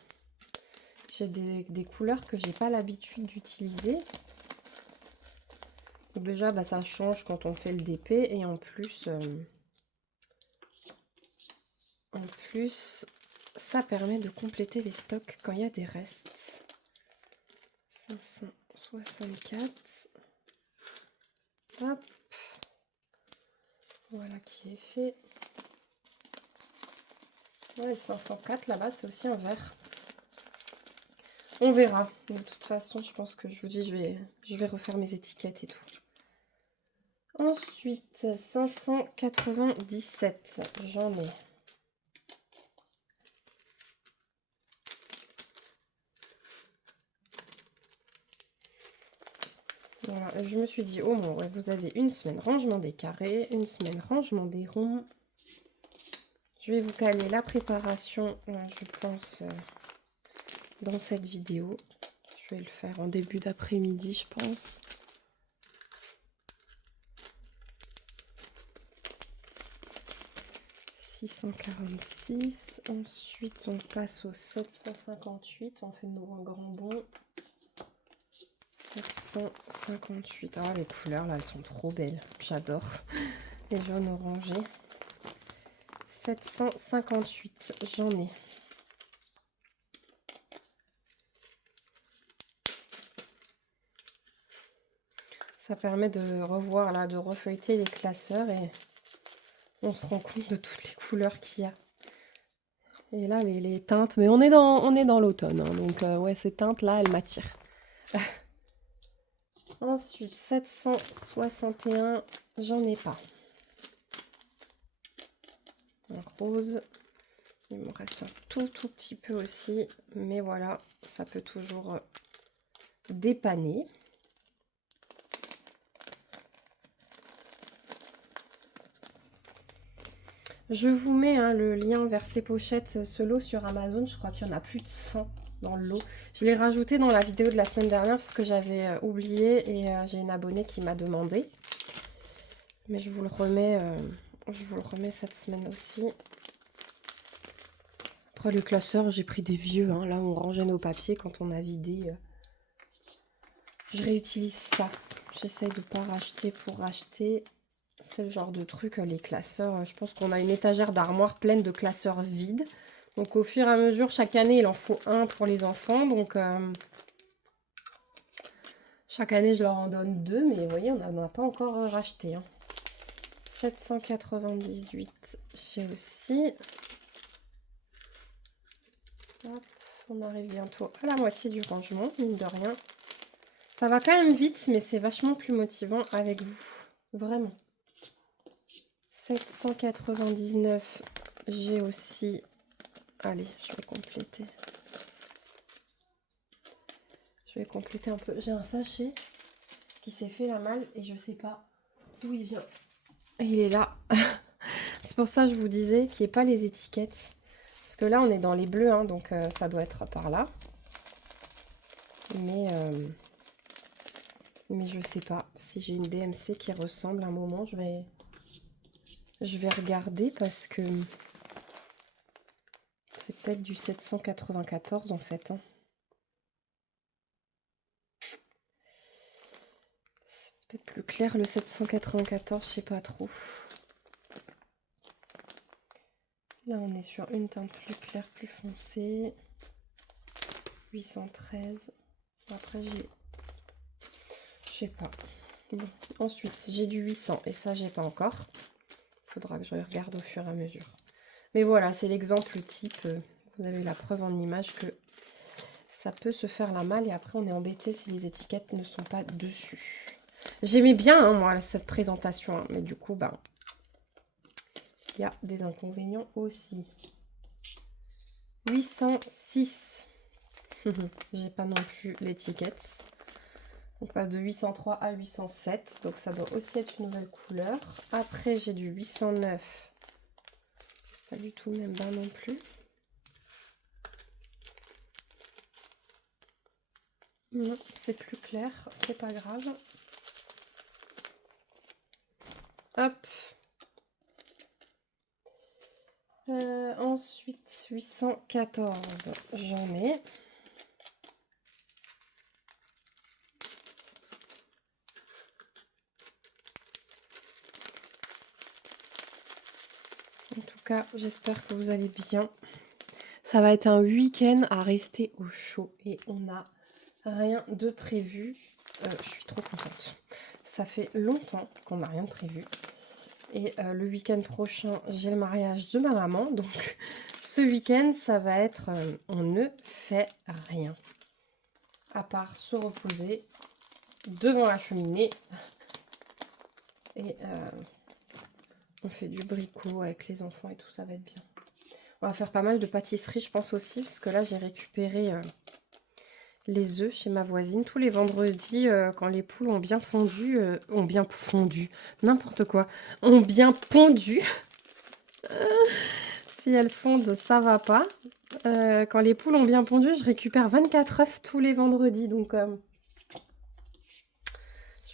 J'ai des couleurs que j'ai pas l'habitude d'utiliser. Donc déjà, ça change quand on fait le DP. Et en plus, ça permet de compléter les stocks quand il y a des restes. 564. Hop. Voilà qui est fait. Ouais, 504 là-bas, c'est aussi un vert. On verra. De toute façon, je pense que je vous dis, je vais refaire mes étiquettes et tout. Ensuite, 597. J'en ai. Voilà, je me suis dit, oh bon, ouais, vous avez une semaine rangement des carrés, une semaine rangement des ronds. Je vais vous caler la préparation, je pense, dans cette vidéo. Je vais le faire en début d'après-midi, je pense. « 646. Ensuite, on passe au 758. On fait de nouveau un grand bond. 758. Ah, les couleurs, là, elles sont trop belles. J'adore. Les jaunes orangés. 758. J'en ai. Ça permet de revoir, là, de refeuilleter les classeurs et on se rend compte de toutes les couleurs qu'il y a. Et là, les teintes, mais on est dans l'automne, hein, donc ouais, ces teintes-là, elles m'attirent. Ensuite, 761, j'en ai pas. Un rose, il me reste un tout petit peu aussi, mais voilà, ça peut toujours dépanner. Je vous mets le lien vers ces pochettes, ce lot sur Amazon. Je crois qu'il y en a plus de 100 dans le lot. Je l'ai rajouté dans la vidéo de la semaine dernière parce que j'avais oublié et j'ai une abonnée qui m'a demandé. Mais je vous le remets cette semaine aussi. Après le classeur, j'ai pris des vieux. Hein. Là, on rangeait nos papiers quand on a vidé. Je réutilise ça. J'essaye de ne pas racheter pour racheter. C'est le genre de truc, les classeurs. Je pense qu'on a une étagère d'armoire pleine de classeurs vides. Donc au fur et à mesure, chaque année, il en faut un pour les enfants. Donc chaque année, je leur en donne 2. Mais vous voyez, on n'en a pas encore racheté. Hein. 798, j'ai aussi. Hop, on arrive bientôt à la moitié du rangement, mine de rien. Ça va quand même vite, mais c'est vachement plus motivant avec vous. Vraiment. 799, j'ai aussi... Allez, je vais compléter. Je vais compléter un peu. J'ai un sachet qui s'est fait la malle et je sais pas d'où il vient. Il est là. C'est pour ça que je vous disais qu'il n'y ait pas les étiquettes. Parce que là, on est dans les bleus, hein, donc ça doit être par là. Mais je sais pas si j'ai une DMC qui ressemble. À un moment, je vais regarder parce que c'est peut-être du 794 en fait. Hein. C'est peut-être plus clair le 794, je sais pas trop. Là, on est sur une teinte plus claire, plus foncée. 813. Après, je sais pas. Bon. Ensuite, j'ai du 800 et ça, j'ai pas encore. Il faudra que je regarde au fur et à mesure. Mais voilà, c'est l'exemple type. Vous avez la preuve en image que ça peut se faire la malle et après, on est embêté si les étiquettes ne sont pas dessus. J'aimais bien, hein, moi, cette présentation, hein, mais du coup, ben, il y a des inconvénients aussi. 806. J'ai pas non plus l'étiquette. On passe de 803 à 807. Donc ça doit aussi être une nouvelle couleur. Après, j'ai du 809. C'est pas du tout le même bain non plus. Non, c'est plus clair. C'est pas grave. Hop. Ensuite, 814. J'en ai. En tout cas, j'espère que vous allez bien. Ça va être un week-end à rester au chaud et on n'a rien de prévu. Je suis trop contente. Ça fait longtemps qu'on n'a rien de prévu. Et le week-end prochain, j'ai le mariage de ma maman. Donc ce week-end, ça va être... on ne fait rien. À part se reposer devant la cheminée. Et on fait du bricot avec les enfants et tout, ça va être bien. On va faire pas mal de pâtisserie, je pense aussi, parce que là, j'ai récupéré les œufs chez ma voisine. Tous les vendredis, quand les poules ont bien fondu, n'importe quoi, ont bien pondu. Si elles fondent, ça va pas. Quand les poules ont bien pondu, je récupère 24 œufs tous les vendredis, donc... je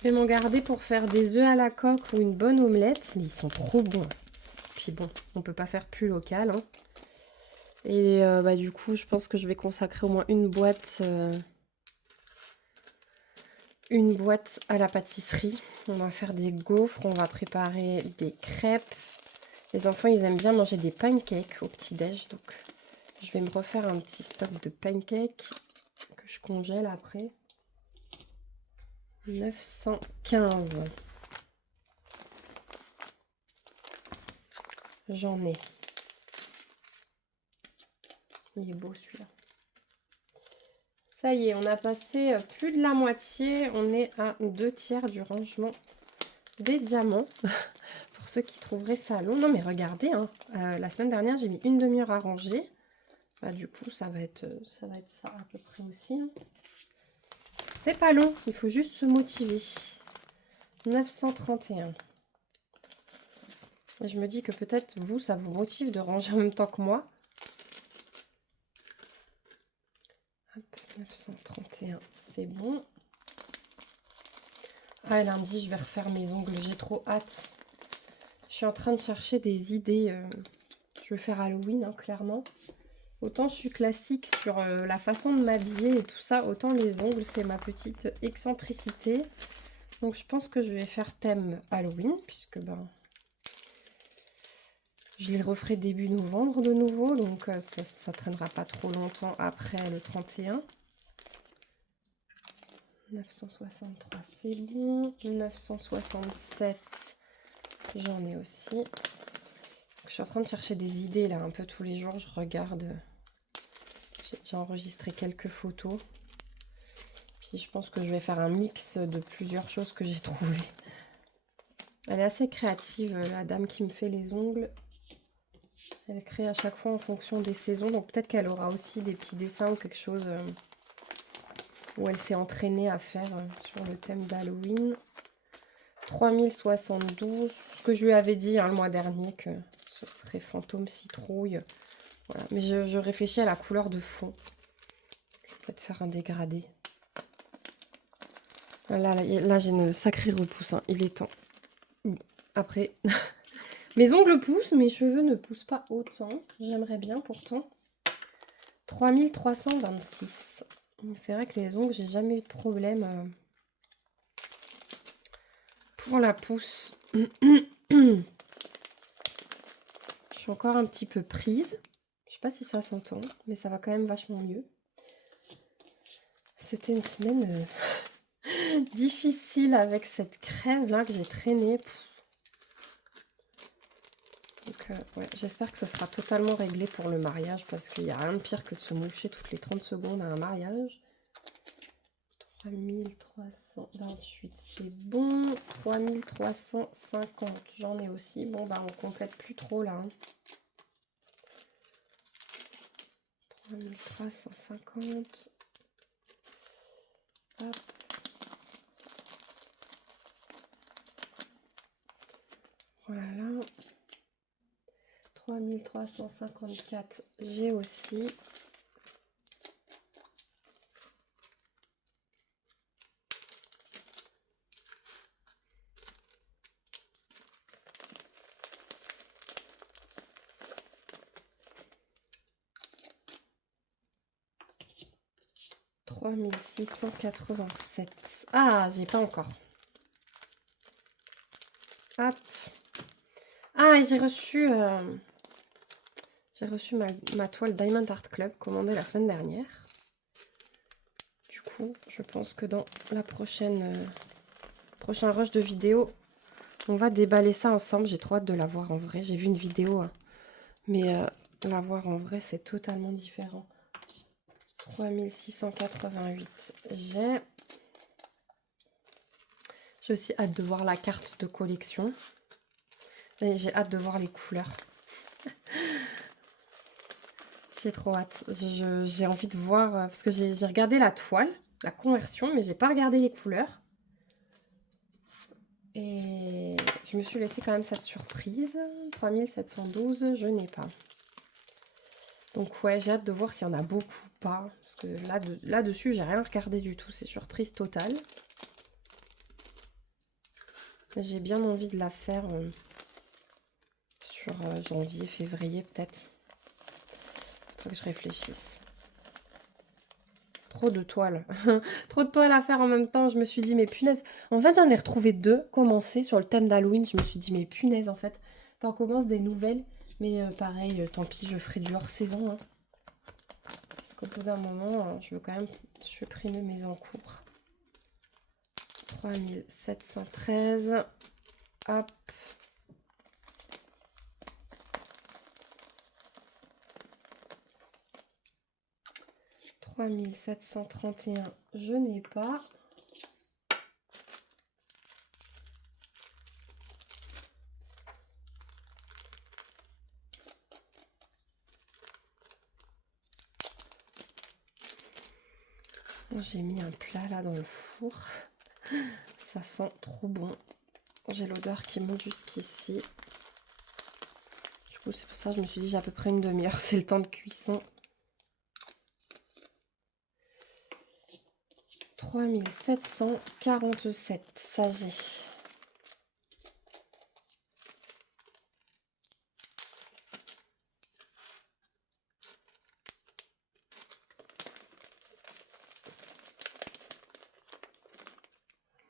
vais m'en garder pour faire des œufs à la coque ou une bonne omelette, mais ils sont trop bons. Puis bon, on peut pas faire plus local, hein. Et bah, du coup, je pense que je vais consacrer au moins une boîte à la pâtisserie. On va faire des gaufres, on va préparer des crêpes. Les enfants, ils aiment bien manger des pancakes au petit-déj, donc je vais me refaire un petit stock de pancakes que je congèle après. 915. J'en ai. Il est beau celui-là. Ça y est, on a passé plus de la moitié. On est à 2/3 du rangement des diamants. Pour ceux qui trouveraient ça long. Non mais regardez, hein, la semaine dernière, j'ai mis une demi-heure à ranger. Bah, du coup, ça va être ça à peu près aussi. Hein. C'est pas long, il faut juste se motiver. 931. Et je me dis que peut-être vous, ça vous motive de ranger en même temps que moi. Hop, 931, c'est bon. Ah, lundi, je vais refaire mes ongles, j'ai trop hâte. Je suis en train de chercher des idées. Je veux faire Halloween, hein, clairement. Autant je suis classique sur la façon de m'habiller et tout ça, autant les ongles, c'est ma petite excentricité. Donc je pense que je vais faire thème Halloween, puisque ben, je les referai début novembre de nouveau, donc ça traînera pas trop longtemps après le 31. 963, c'est bon. 967, j'en ai aussi. Je suis en train de chercher des idées là, un peu tous les jours, je regarde. J'ai déjà enregistré quelques photos. Puis je pense que je vais faire un mix de plusieurs choses que j'ai trouvées. Elle est assez créative, la dame qui me fait les ongles. Elle crée à chaque fois en fonction des saisons. Donc peut-être qu'elle aura aussi des petits dessins ou quelque chose où elle s'est entraînée à faire sur le thème d'Halloween. 3072. Ce que je lui avais dit hein, le mois dernier que ce serait fantôme citrouille. Voilà. Mais je réfléchis à la couleur de fond. Je vais peut-être faire un dégradé. Là j'ai une sacrée repousse. Hein. Il est temps. Après, mes ongles poussent, mes cheveux ne poussent pas autant. J'aimerais bien pourtant. 3326. C'est vrai que les ongles, j'ai jamais eu de problème pour la pousse. Je suis encore un petit peu prise. Je sais pas si ça s'entend, mais ça va quand même vachement mieux. C'était une semaine difficile avec cette crève là que j'ai traînée. Donc ouais, j'espère que ce sera totalement réglé pour le mariage parce qu'il n'y a rien de pire que de se moucher toutes les 30 secondes à un mariage. 3328, c'est bon. 3350, j'en ai aussi. Bon, bah on complète plus trop là. Hein. 3350. Hop. Voilà. 3354, j'ai aussi. « 3687. Ah, j'ai pas encore. Hop. Ah, et j'ai reçu ma toile Diamond Art Club commandée la semaine dernière. Du coup, je pense que dans la prochain rush de vidéo, on va déballer ça ensemble. J'ai trop hâte de la voir en vrai. J'ai vu une vidéo, hein, mais la voir en vrai, c'est totalement différent. 3688. J'ai aussi hâte de voir la carte de collection. Et j'ai hâte de voir les couleurs. J'ai trop hâte. J'ai envie de voir, parce que j'ai regardé la toile, la conversion, mais j'ai pas regardé les couleurs. Et je me suis laissé quand même cette surprise. 3712, je n'ai pas. Donc ouais, j'ai hâte de voir s'il y en a beaucoup ou pas. Parce que là-dessus, j'ai rien regardé du tout. C'est surprise totale. J'ai bien envie de la faire sur janvier, février peut-être. Faudrait que je réfléchisse. Trop de toiles. Trop de toiles à faire en même temps. Je me suis dit, mais punaise. En fait, j'en ai retrouvé 2 commencées sur le thème d'Halloween. Je me suis dit, mais punaise, en fait. T'en commences des nouvelles. Mais pareil, tant pis, je ferai du hors-saison. Hein. Parce qu'au bout d'un moment, je veux quand même supprimer mes encours. 3713. Hop. 3731, je n'ai pas. J'ai mis un plat là dans le four. Ça sent trop bon. J'ai l'odeur qui monte jusqu'ici. Du coup, c'est pour ça que je me suis dit j'ai à peu près une demi-heure. C'est le temps de cuisson. 3747, ça j'ai.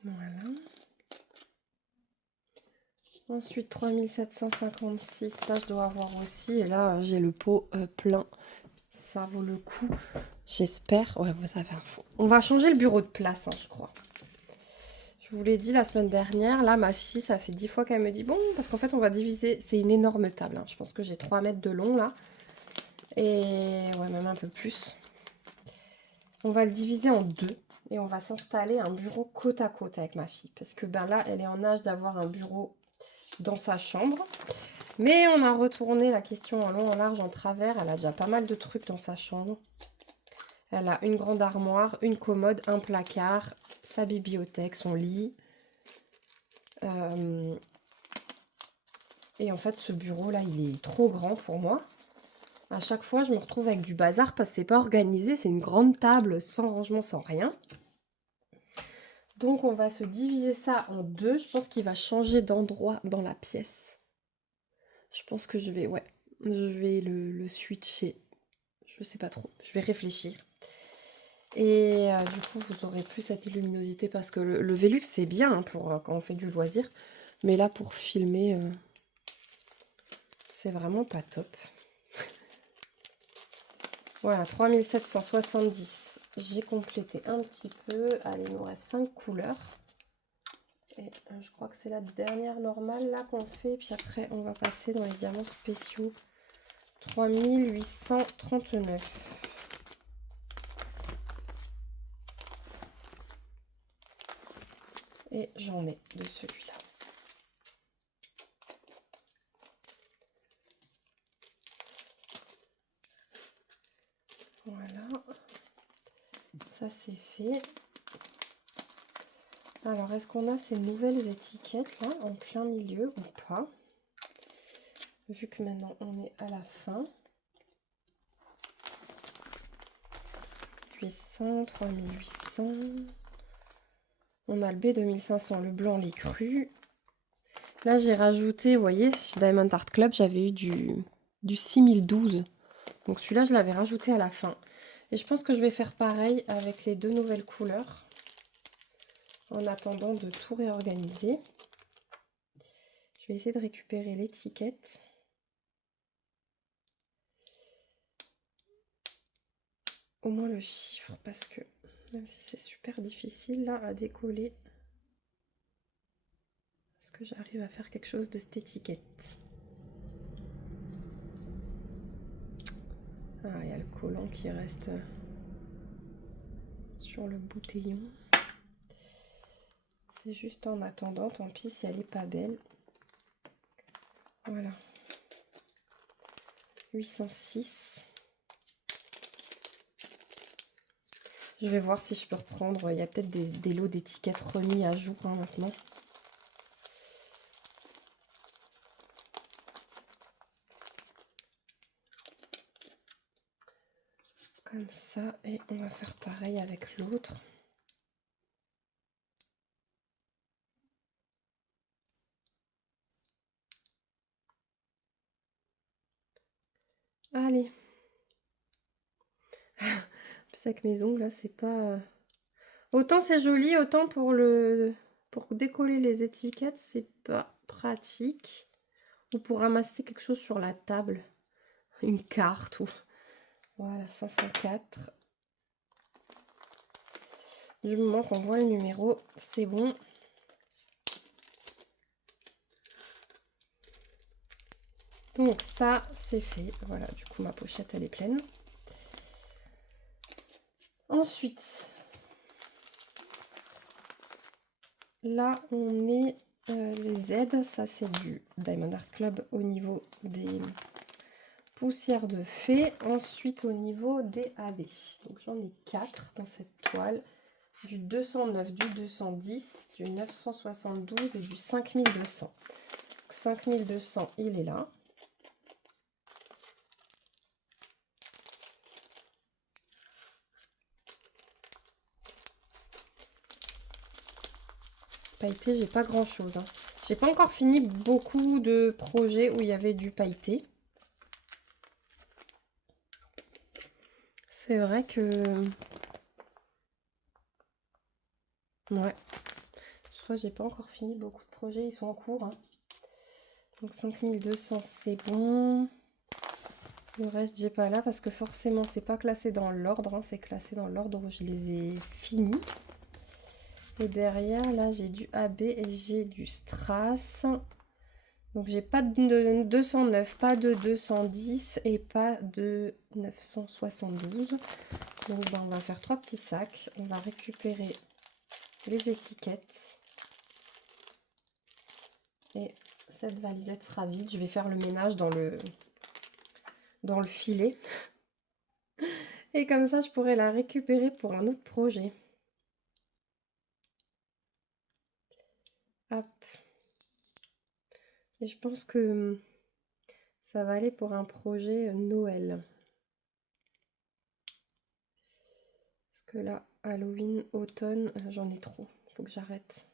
Voilà. Ensuite, 3756, ça je dois avoir aussi. Et là, j'ai le pot plein. Ça vaut le coup. J'espère. Ouais, vous avez un faux. On va changer le bureau de place, hein, je crois. Je vous l'ai dit la semaine dernière. Là, ma fille, ça fait 10 fois qu'elle me dit bon, parce qu'en fait, on va diviser. C'est une énorme table. Hein. Je pense que j'ai 3 mètres de long là. Et ouais, même un peu plus. On va le diviser en deux. Et on va s'installer un bureau côte à côte avec ma fille. Parce que ben là, elle est en âge d'avoir un bureau dans sa chambre. Mais on a retourné la question en long, en large, en travers. Elle a déjà pas mal de trucs dans sa chambre. Elle a une grande armoire, une commode, un placard, sa bibliothèque, son lit. Et en fait, ce bureau-là, il est trop grand pour moi. À chaque fois, je me retrouve avec du bazar parce que c'est pas organisé. C'est une grande table sans rangement, sans rien. Donc, on va se diviser ça en deux. Je pense qu'il va changer d'endroit dans la pièce. Je pense que je vais, ouais, je vais le switcher. Je sais pas trop. Je vais réfléchir. Et du coup, vous aurez plus cette luminosité parce que le Velux, c'est bien hein, pour quand on fait du loisir. Mais là, pour filmer, c'est vraiment pas top. Voilà, 3770. J'ai complété un petit peu. Allez, il nous reste 5 couleurs. Et je crois que c'est la dernière normale là qu'on fait. Puis après, on va passer dans les diamants spéciaux. 3839. Et j'en ai de celui-là. Voilà. Ça c'est fait. Alors, est-ce qu'on a ces nouvelles étiquettes là en plein milieu ou pas? Vu que maintenant on est à la fin. 800, 3800. On a le B2500, le blanc, les crus. Là, j'ai rajouté, vous voyez, chez Diamond Art Club, j'avais eu du 6012. Donc celui-là, je l'avais rajouté à la fin. Et je pense que je vais faire pareil avec les deux nouvelles couleurs. En attendant de tout réorganiser. Je vais essayer de récupérer l'étiquette. Au moins le chiffre, parce que même si c'est super difficile là à décoller, est-ce que j'arrive à faire quelque chose de cette étiquette? Ah, il y a le collant qui reste sur le bouteillon. C'est juste en attendant, tant pis si elle est pas belle. Voilà. 806. Je vais voir si je peux reprendre. Il y a peut-être des lots d'étiquettes remis à jour hein, maintenant. Comme ça. Et on va faire pareil avec l'autre. Allez. Plus avec mes ongles là, c'est pas... Autant c'est joli, autant pour décoller les étiquettes, c'est pas pratique. Ou pour ramasser quelque chose sur la table. Une carte ou... Voilà, 504. Du moment qu'on voit le numéro, c'est bon. Donc ça, c'est fait. Voilà, du coup, ma pochette, elle est pleine. Ensuite, là, on est les aides. Ça, c'est du Diamond Art Club au niveau des poussières de fée. Ensuite, au niveau des AB. Donc, j'en ai 4 dans cette toile. Du 209, du 210, du 972 et du 5200. 5200, il est là. Pailleté, j'ai pas grand chose. Hein. J'ai pas encore fini beaucoup de projets où il y avait du pailleté. C'est vrai que... Ouais. Je crois que j'ai pas encore fini beaucoup de projets. Ils sont en cours. Hein. Donc 5200, c'est bon. Le reste, j'ai pas là parce que forcément, c'est pas classé dans l'ordre. Hein. C'est classé dans l'ordre où je les ai finis. Et derrière, là, j'ai du AB et j'ai du Strass. Donc, j'ai pas de 209, pas de 210 et pas de 972. Donc, ben, on va faire 3 petits sacs. On va récupérer les étiquettes. Et cette valisette sera vide. Je vais faire le ménage dans le filet. Et comme ça, je pourrai la récupérer pour un autre projet. Hop. Et je pense que ça va aller pour un projet Noël. Parce que là, Halloween, automne, j'en ai trop. Il faut que j'arrête.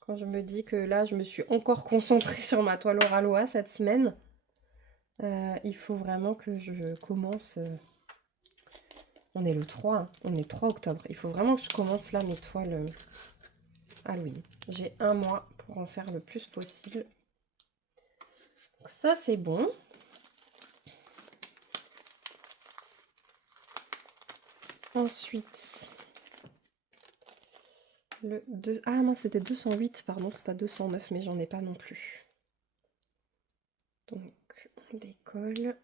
Quand je me dis que là, je me suis encore concentrée sur ma toile Oraloa cette semaine, il faut vraiment que je commence... on est le 3, hein. On est 3 octobre. Il faut vraiment que je commence là mes toiles Halloween. J'ai un mois pour en faire le plus possible. Donc ça, c'est bon. Ensuite, le 2... Ah mince, c'était 208, pardon, c'est pas 209, mais j'en ai pas non plus. Donc, on décolle.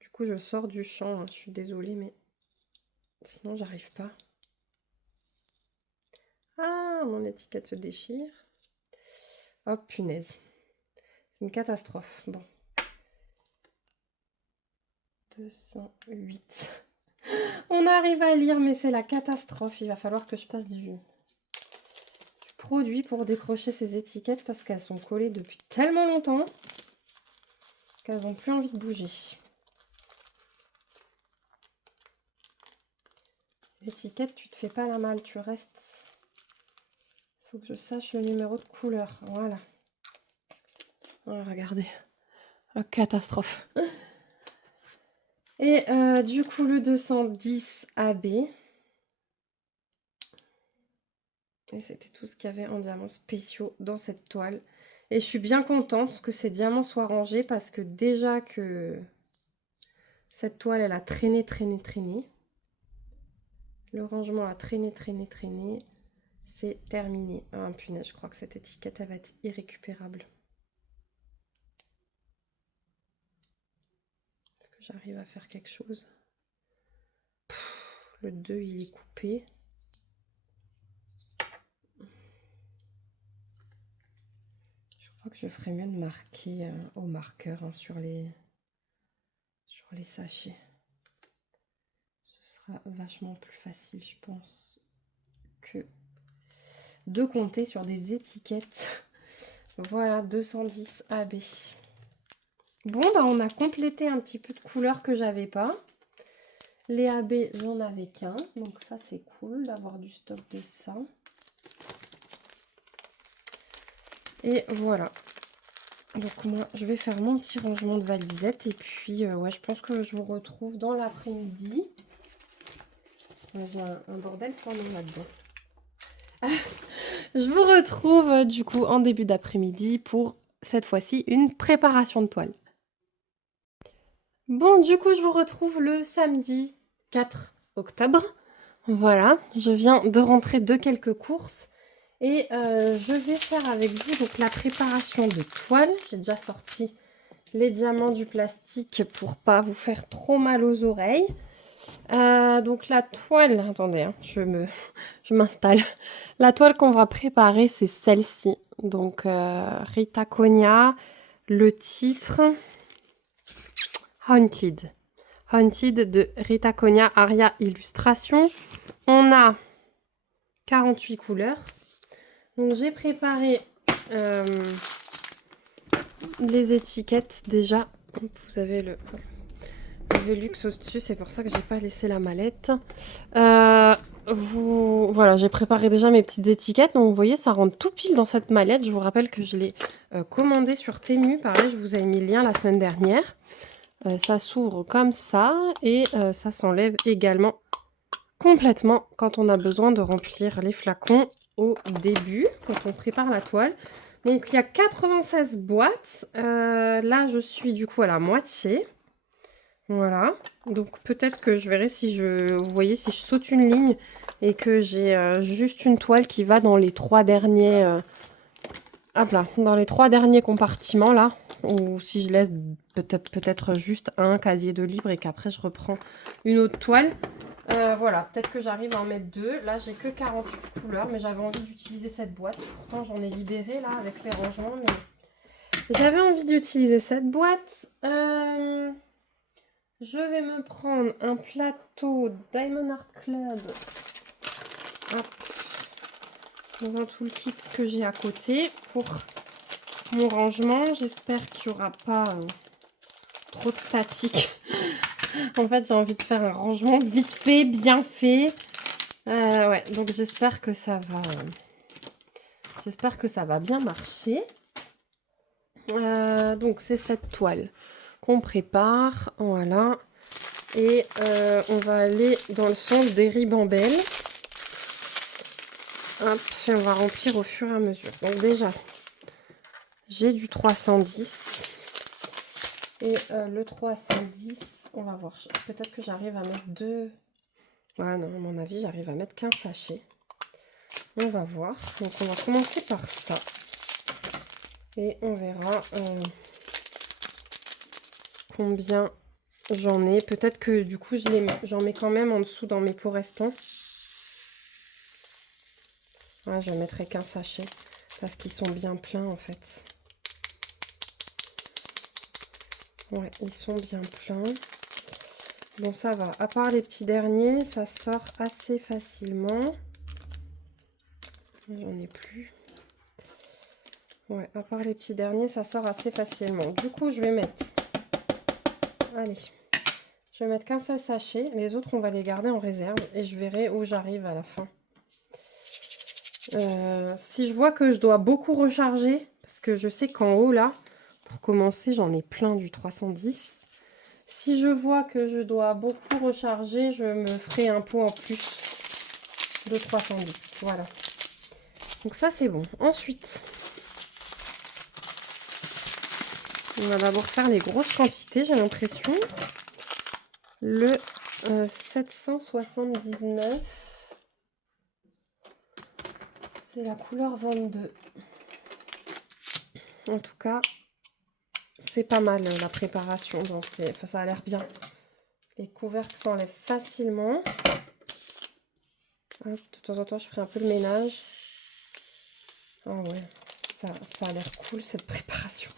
Du coup, je sors du champ, hein. Je suis désolée, mais sinon, j'arrive pas. Ah, mon étiquette se déchire. Oh, punaise. C'est une catastrophe. Bon. 208. On arrive à lire, mais c'est la catastrophe. Il va falloir que je passe du produit pour décrocher ces étiquettes parce qu'elles sont collées depuis tellement longtemps qu'elles n'ont plus envie de bouger. L'étiquette, tu te fais pas la malle, tu restes. Il faut que je sache le numéro de couleur. Voilà. Voilà, regardez. Oh, catastrophe. Et du coup, le 210 AB. Et c'était tout ce qu'il y avait en diamants spéciaux dans cette toile. Et je suis bien contente que ces diamants soient rangés parce que déjà que cette toile, elle a traîné. Le rangement a traîné. C'est terminé. Ah, punaise, je crois que cette étiquette, elle va être irrécupérable. Est-ce que j'arrive à faire quelque chose? Le 2, il est coupé. Je crois que je ferais mieux de marquer au marqueur hein, sur les sachets. Ce sera vachement plus facile, je pense, que de compter sur des étiquettes. Voilà, 210 AB. Bon, bah on a complété un petit peu de couleurs que j'avais pas. Les AB, j'en avais qu'un. Donc ça, c'est cool d'avoir du stock de ça. Et voilà. Donc moi, je vais faire mon petit rangement de valisette. Et puis, ouais, je pense que je vous retrouve dans l'après-midi. J'ai un bordel sans nom là-dedans. Je vous retrouve du coup en début d'après-midi pour cette fois-ci une préparation de toile. Bon, du coup, je vous retrouve le samedi 4 octobre. Voilà, je viens de rentrer de quelques courses et je vais faire avec vous donc la préparation de toile. J'ai déjà sorti les diamants du plastique pour pas vous faire trop mal aux oreilles. Donc la toile, attendez, hein, je m'installe. La toile qu'on va préparer, c'est celle-ci. Donc Rita Cogna, le titre Haunted. Haunted de Rita Cogna, Aria Illustration. On a 48 couleurs. Donc j'ai préparé les étiquettes déjà. Vous avez le Velux au-dessus, c'est pour ça que j'ai pas laissé la mallette. Voilà, j'ai préparé déjà mes petites étiquettes. Donc vous voyez, ça rentre tout pile dans cette mallette. Je vous rappelle que je l'ai commandé sur Temu. Pareil, je vous ai mis le lien la semaine dernière. Ça s'ouvre comme ça et ça s'enlève également complètement quand on a besoin de remplir les flacons au début, quand on prépare la toile. Donc il y a 96 boîtes. Là, je suis du coup à la moitié. Voilà. Donc peut-être que je verrai si vous voyez, si je saute une ligne et que j'ai juste une toile qui va dans les 3 derniers... hop là, dans les 3 derniers compartiments là. Ou si je laisse peut-être juste un casier de libre et qu'après je reprends une autre toile. Voilà, peut-être que j'arrive à en mettre 2. Là, j'ai que 48 couleurs, mais j'avais envie d'utiliser cette boîte. Pourtant, j'en ai libéré là avec les rangements, mais j'avais envie d'utiliser cette boîte. Je vais me prendre un plateau Diamond Art Club. Hop. Dans un toolkit que j'ai à côté pour mon rangement. J'espère qu'il n'y aura pas trop de statique. En fait, j'ai envie de faire un rangement vite fait, bien fait. Ouais, donc j'espère que ça va... j'espère que ça va bien marcher. Donc c'est cette toile qu'on prépare. Voilà. Et on va aller dans le sens des ribambelles. Hop, et on va remplir au fur et à mesure. Donc déjà, j'ai du 310. Et le 310, on va voir. Peut-être que j'arrive à mettre 2... Ouais, non, à mon avis, j'arrive à mettre qu'un sachet. On va voir. Donc on va commencer par ça. Et on verra combien j'en ai. Peut-être que du coup, j'en mets quand même en dessous dans mes pots restants. Ouais, je mettrai qu'un sachet parce qu'ils sont bien pleins en fait. Ouais, ils sont bien pleins. Bon, ça va. À part les petits derniers, ça sort assez facilement. J'en ai plus. Ouais, à part les petits derniers, ça sort assez facilement. Du coup, je vais mettre... Allez. Je vais mettre qu'un seul sachet. Les autres, on va les garder en réserve. Et je verrai où j'arrive à la fin. Si je vois que je dois beaucoup recharger, parce que je sais qu'en haut, là, pour commencer, j'en ai plein du 310. Si je vois que je dois beaucoup recharger, je me ferai un pot en plus de 310. Voilà. Donc ça, c'est bon. Ensuite, on va d'abord faire les grosses quantités, j'ai l'impression. Le 779. C'est la couleur 22. En tout cas, c'est pas mal la préparation. Donc enfin, ça a l'air bien. Les couvercles s'enlèvent facilement. Hop, de temps en temps, je ferai un peu le ménage. Ah ouais, ça a l'air cool cette préparation.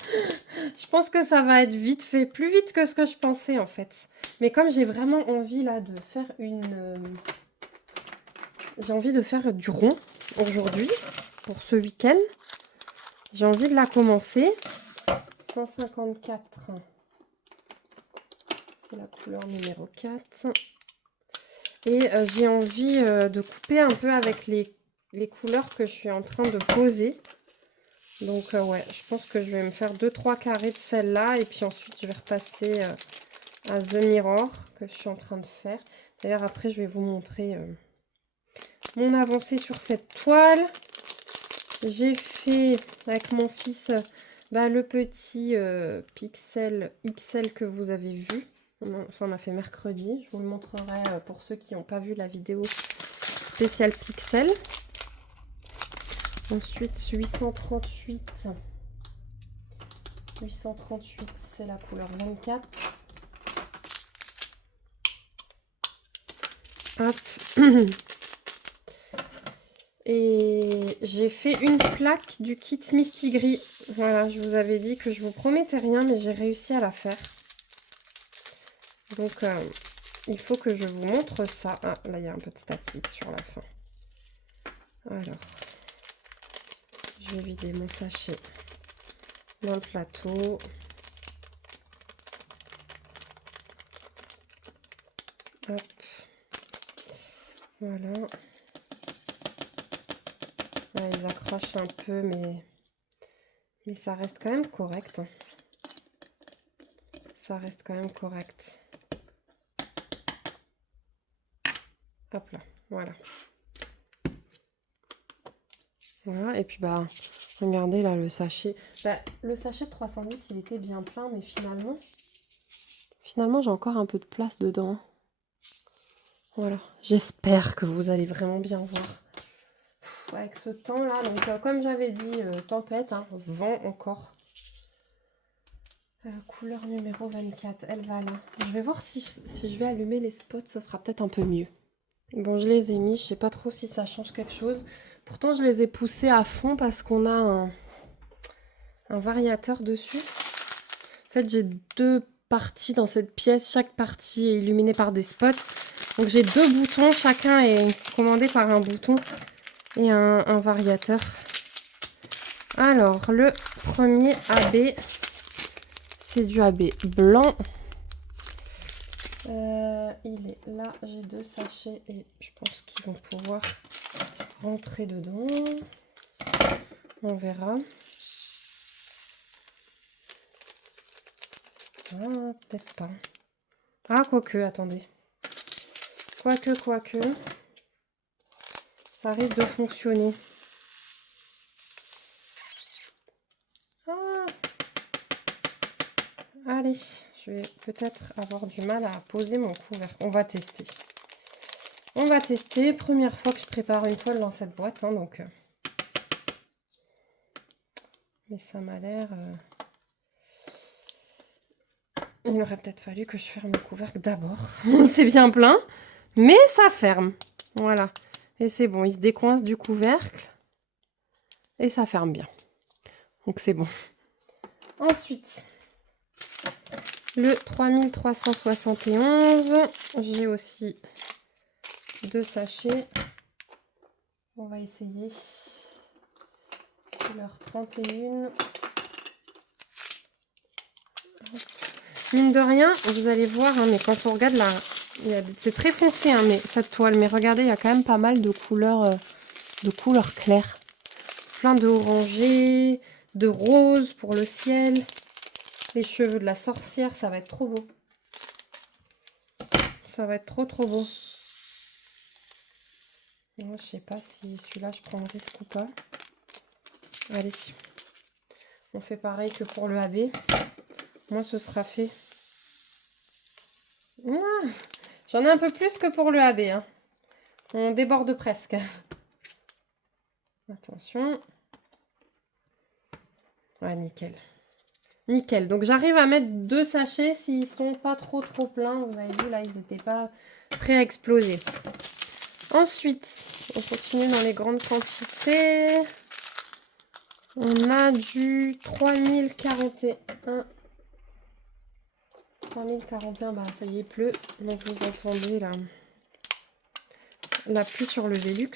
Je pense que ça va être vite fait. Plus vite que ce que je pensais en fait. Mais comme j'ai vraiment envie là de faire j'ai envie de faire du rond aujourd'hui pour ce week-end. J'ai envie de la commencer. 154. C'est la couleur numéro 4. Et j'ai envie de couper un peu avec les couleurs que je suis en train de poser. Donc ouais, je pense que je vais me faire 2-3 carrés de celle-là. Et puis ensuite, je vais repasser à The Mirror que je suis en train de faire. D'ailleurs, après, je vais vous montrer mon avancée sur cette toile. J'ai fait avec mon fils le petit pixel XL que vous avez vu. Ça, on a fait mercredi. Je vous le montrerai pour ceux qui n'ont pas vu la vidéo spécial pixel. Ensuite 838. 838, c'est la couleur 24. Hop. Et j'ai fait une plaque du kit Mistigris. Voilà, je vous avais dit que je vous promettais rien, mais j'ai réussi à la faire. Donc, il faut que je vous montre ça. Ah, là, il y a un peu de statique sur la fin. Alors, je vais vider mon sachet dans le plateau. Hop. Voilà. Là, ils accrochent un peu, mais ça reste quand même correct. Hein. Ça reste quand même correct. Hop là, voilà. Voilà, et puis bah, regardez là le sachet. Bah, le sachet de 310, il était bien plein, mais finalement j'ai encore un peu de place dedans. Voilà, j'espère que vous allez vraiment bien voir. Avec ce temps là, donc comme j'avais dit, tempête, hein, vent encore. Couleur numéro 24, elle va là. Je vais voir si je vais allumer les spots, ça sera peut-être un peu mieux. Bon, je les ai mis, je sais pas trop si ça change quelque chose. Pourtant, je les ai poussés à fond parce qu'on a un variateur dessus. En fait, j'ai 2 parties dans cette pièce. Chaque partie est illuminée par des spots. Donc, j'ai 2 boutons. Chacun est commandé par un bouton et un variateur. Alors, le premier AB, c'est du AB blanc. Il est là, j'ai 2 sachets et je pense qu'ils vont pouvoir rentrer dedans. On verra. Ah, peut-être pas. Ah, quoique, attendez. Quoique. Ça risque de fonctionner. Ah. Allez, je vais peut-être avoir du mal à poser mon couvercle. On va tester. On va tester. Première fois que je prépare une toile dans cette boîte, hein, donc. Mais ça m'a l'air. Il aurait peut-être fallu que je ferme le couvercle d'abord. C'est bien plein, mais ça ferme. Voilà. Et c'est bon, il se décoince du couvercle. Et ça ferme bien. Donc c'est bon. Ensuite, le 3371. J'ai aussi 2 sachets. On va essayer. Couleur 31. Mine de rien, vous allez voir, hein, mais quand on regarde là, c'est très foncé, hein, mais cette toile. Mais regardez, il y a quand même pas mal de couleurs claires. Plein de orangé, de rose pour le ciel. Les cheveux de la sorcière, ça va être trop beau. Ça va être trop beau. Moi, je sais pas si celui-là, je prends le risque ou pas. Allez. On fait pareil que pour le AB. Moi, ce sera fait. Ah, j'en ai un peu plus que pour le AB. Hein. On déborde presque. Attention. Ouais, nickel. Nickel. Donc, j'arrive à mettre 2 sachets s'ils sont pas trop pleins. Vous avez vu, là, ils n'étaient pas prêts à exploser. Ensuite, on continue dans les grandes quantités. On a du 3041. 3041, bah ça y est, il pleut. Donc vous entendez la pluie sur le Velux.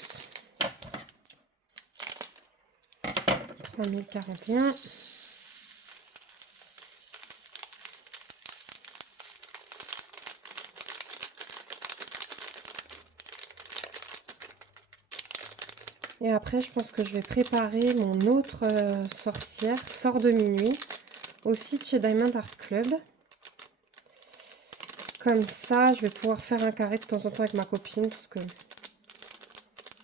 3041. Et après, je pense que je vais préparer mon autre sorcière, Sort de minuit, aussi de chez Diamond Art Club. Comme ça, je vais pouvoir faire un carré de temps en temps avec ma copine, parce que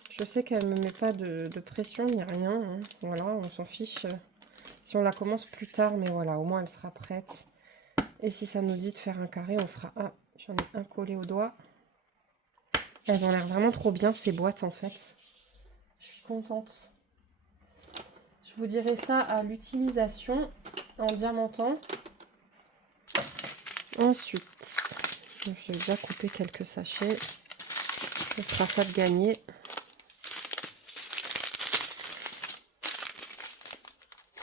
je sais qu'elle ne me met pas de pression ni rien. Hein. Voilà, on s'en fiche si on la commence plus tard, mais voilà, au moins elle sera prête. Et si ça nous dit de faire un carré, on fera... Ah, j'en ai un collé au doigt. Elles ont l'air vraiment trop bien, ces boîtes, en fait. Je suis contente. Je vous dirai ça à l'utilisation en diamantant. Ensuite, j'ai déjà coupé quelques sachets. Ce sera ça de gagner.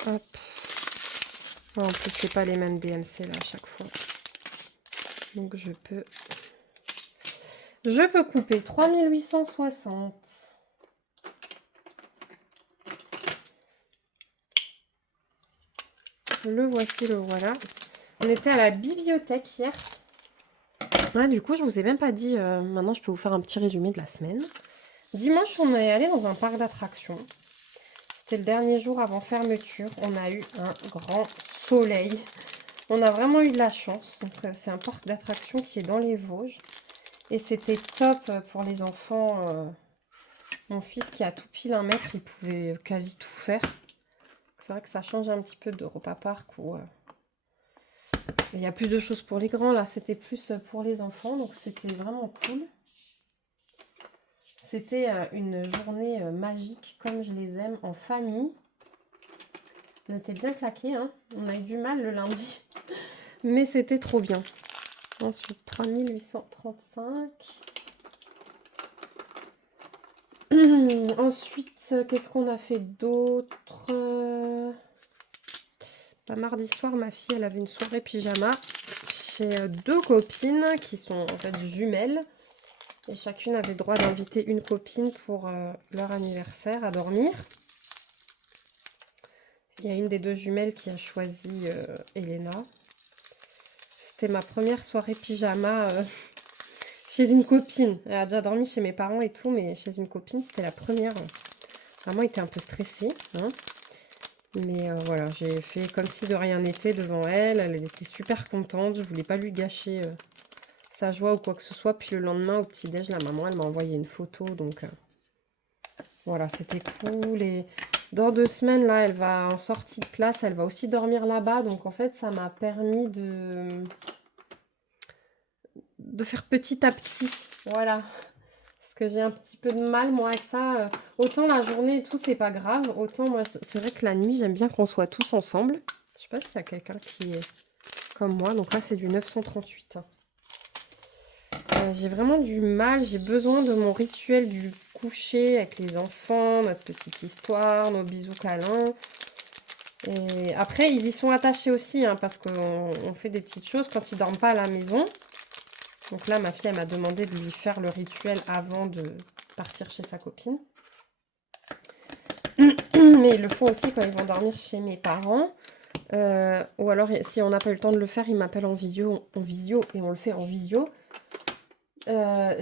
Hop. En plus, c'est pas les mêmes DMC là à chaque fois. Donc je peux couper 3860. Le voici, le voilà. On était à la bibliothèque hier. Ouais, du coup, je vous ai même pas dit. Maintenant, je peux vous faire un petit résumé de la semaine. Dimanche, on est allé dans un parc d'attractions. C'était le dernier jour avant fermeture. On a eu un grand soleil. On a vraiment eu de la chance. Donc, c'est un parc d'attractions qui est dans les Vosges. Et c'était top pour les enfants. Mon fils qui a tout pile 1 mètre, il pouvait quasi tout faire. C'est vrai que ça change un petit peu d'Europa Park où il y a plus de choses pour les grands. Là, c'était plus pour les enfants. Donc, c'était vraiment cool. C'était une journée magique comme je les aime en famille. On était bien claqués, hein. On a eu du mal le lundi. Mais c'était trop bien. Ensuite, 3835. Ensuite, qu'est-ce qu'on a fait d'autre? Mardi soir, ma fille, elle avait une soirée pyjama chez 2 copines qui sont en fait jumelles. Et chacune avait le droit d'inviter une copine pour leur anniversaire à dormir. Il y a une des 2 jumelles qui a choisi Elena. C'était ma première soirée pyjama chez une copine. Elle a déjà dormi chez mes parents et tout, mais chez une copine, c'était la première. Maman était un peu stressée, hein. Mais voilà, j'ai fait comme si de rien n'était devant elle. Elle était super contente. Je voulais pas lui gâcher sa joie ou quoi que ce soit. Puis le lendemain, au petit-déj, la maman, elle m'a envoyé une photo. Donc voilà, c'était cool. Et dans 2 semaines, là, elle va en sortie de classe. Elle va aussi dormir là-bas. Donc en fait, ça m'a permis de faire petit à petit. Voilà. Parce que j'ai un petit peu de mal, moi, avec ça. Autant la journée et tout, c'est pas grave. Autant, moi, c'est vrai que la nuit, j'aime bien qu'on soit tous ensemble. Je sais pas s'il y a quelqu'un qui est comme moi. Donc là, c'est du 938. J'ai vraiment du mal. J'ai besoin de mon rituel du coucher avec les enfants, notre petite histoire, nos bisous câlins. Et après, ils y sont attachés aussi, hein, parce qu'on fait des petites choses quand ils dorment pas à la maison. Donc là, ma fille, elle m'a demandé de lui faire le rituel avant de partir chez sa copine. Mais ils le font aussi quand ils vont dormir chez mes parents. Ou alors, si on n'a pas eu le temps de le faire, ils m'appellent en visio et on le fait en visio.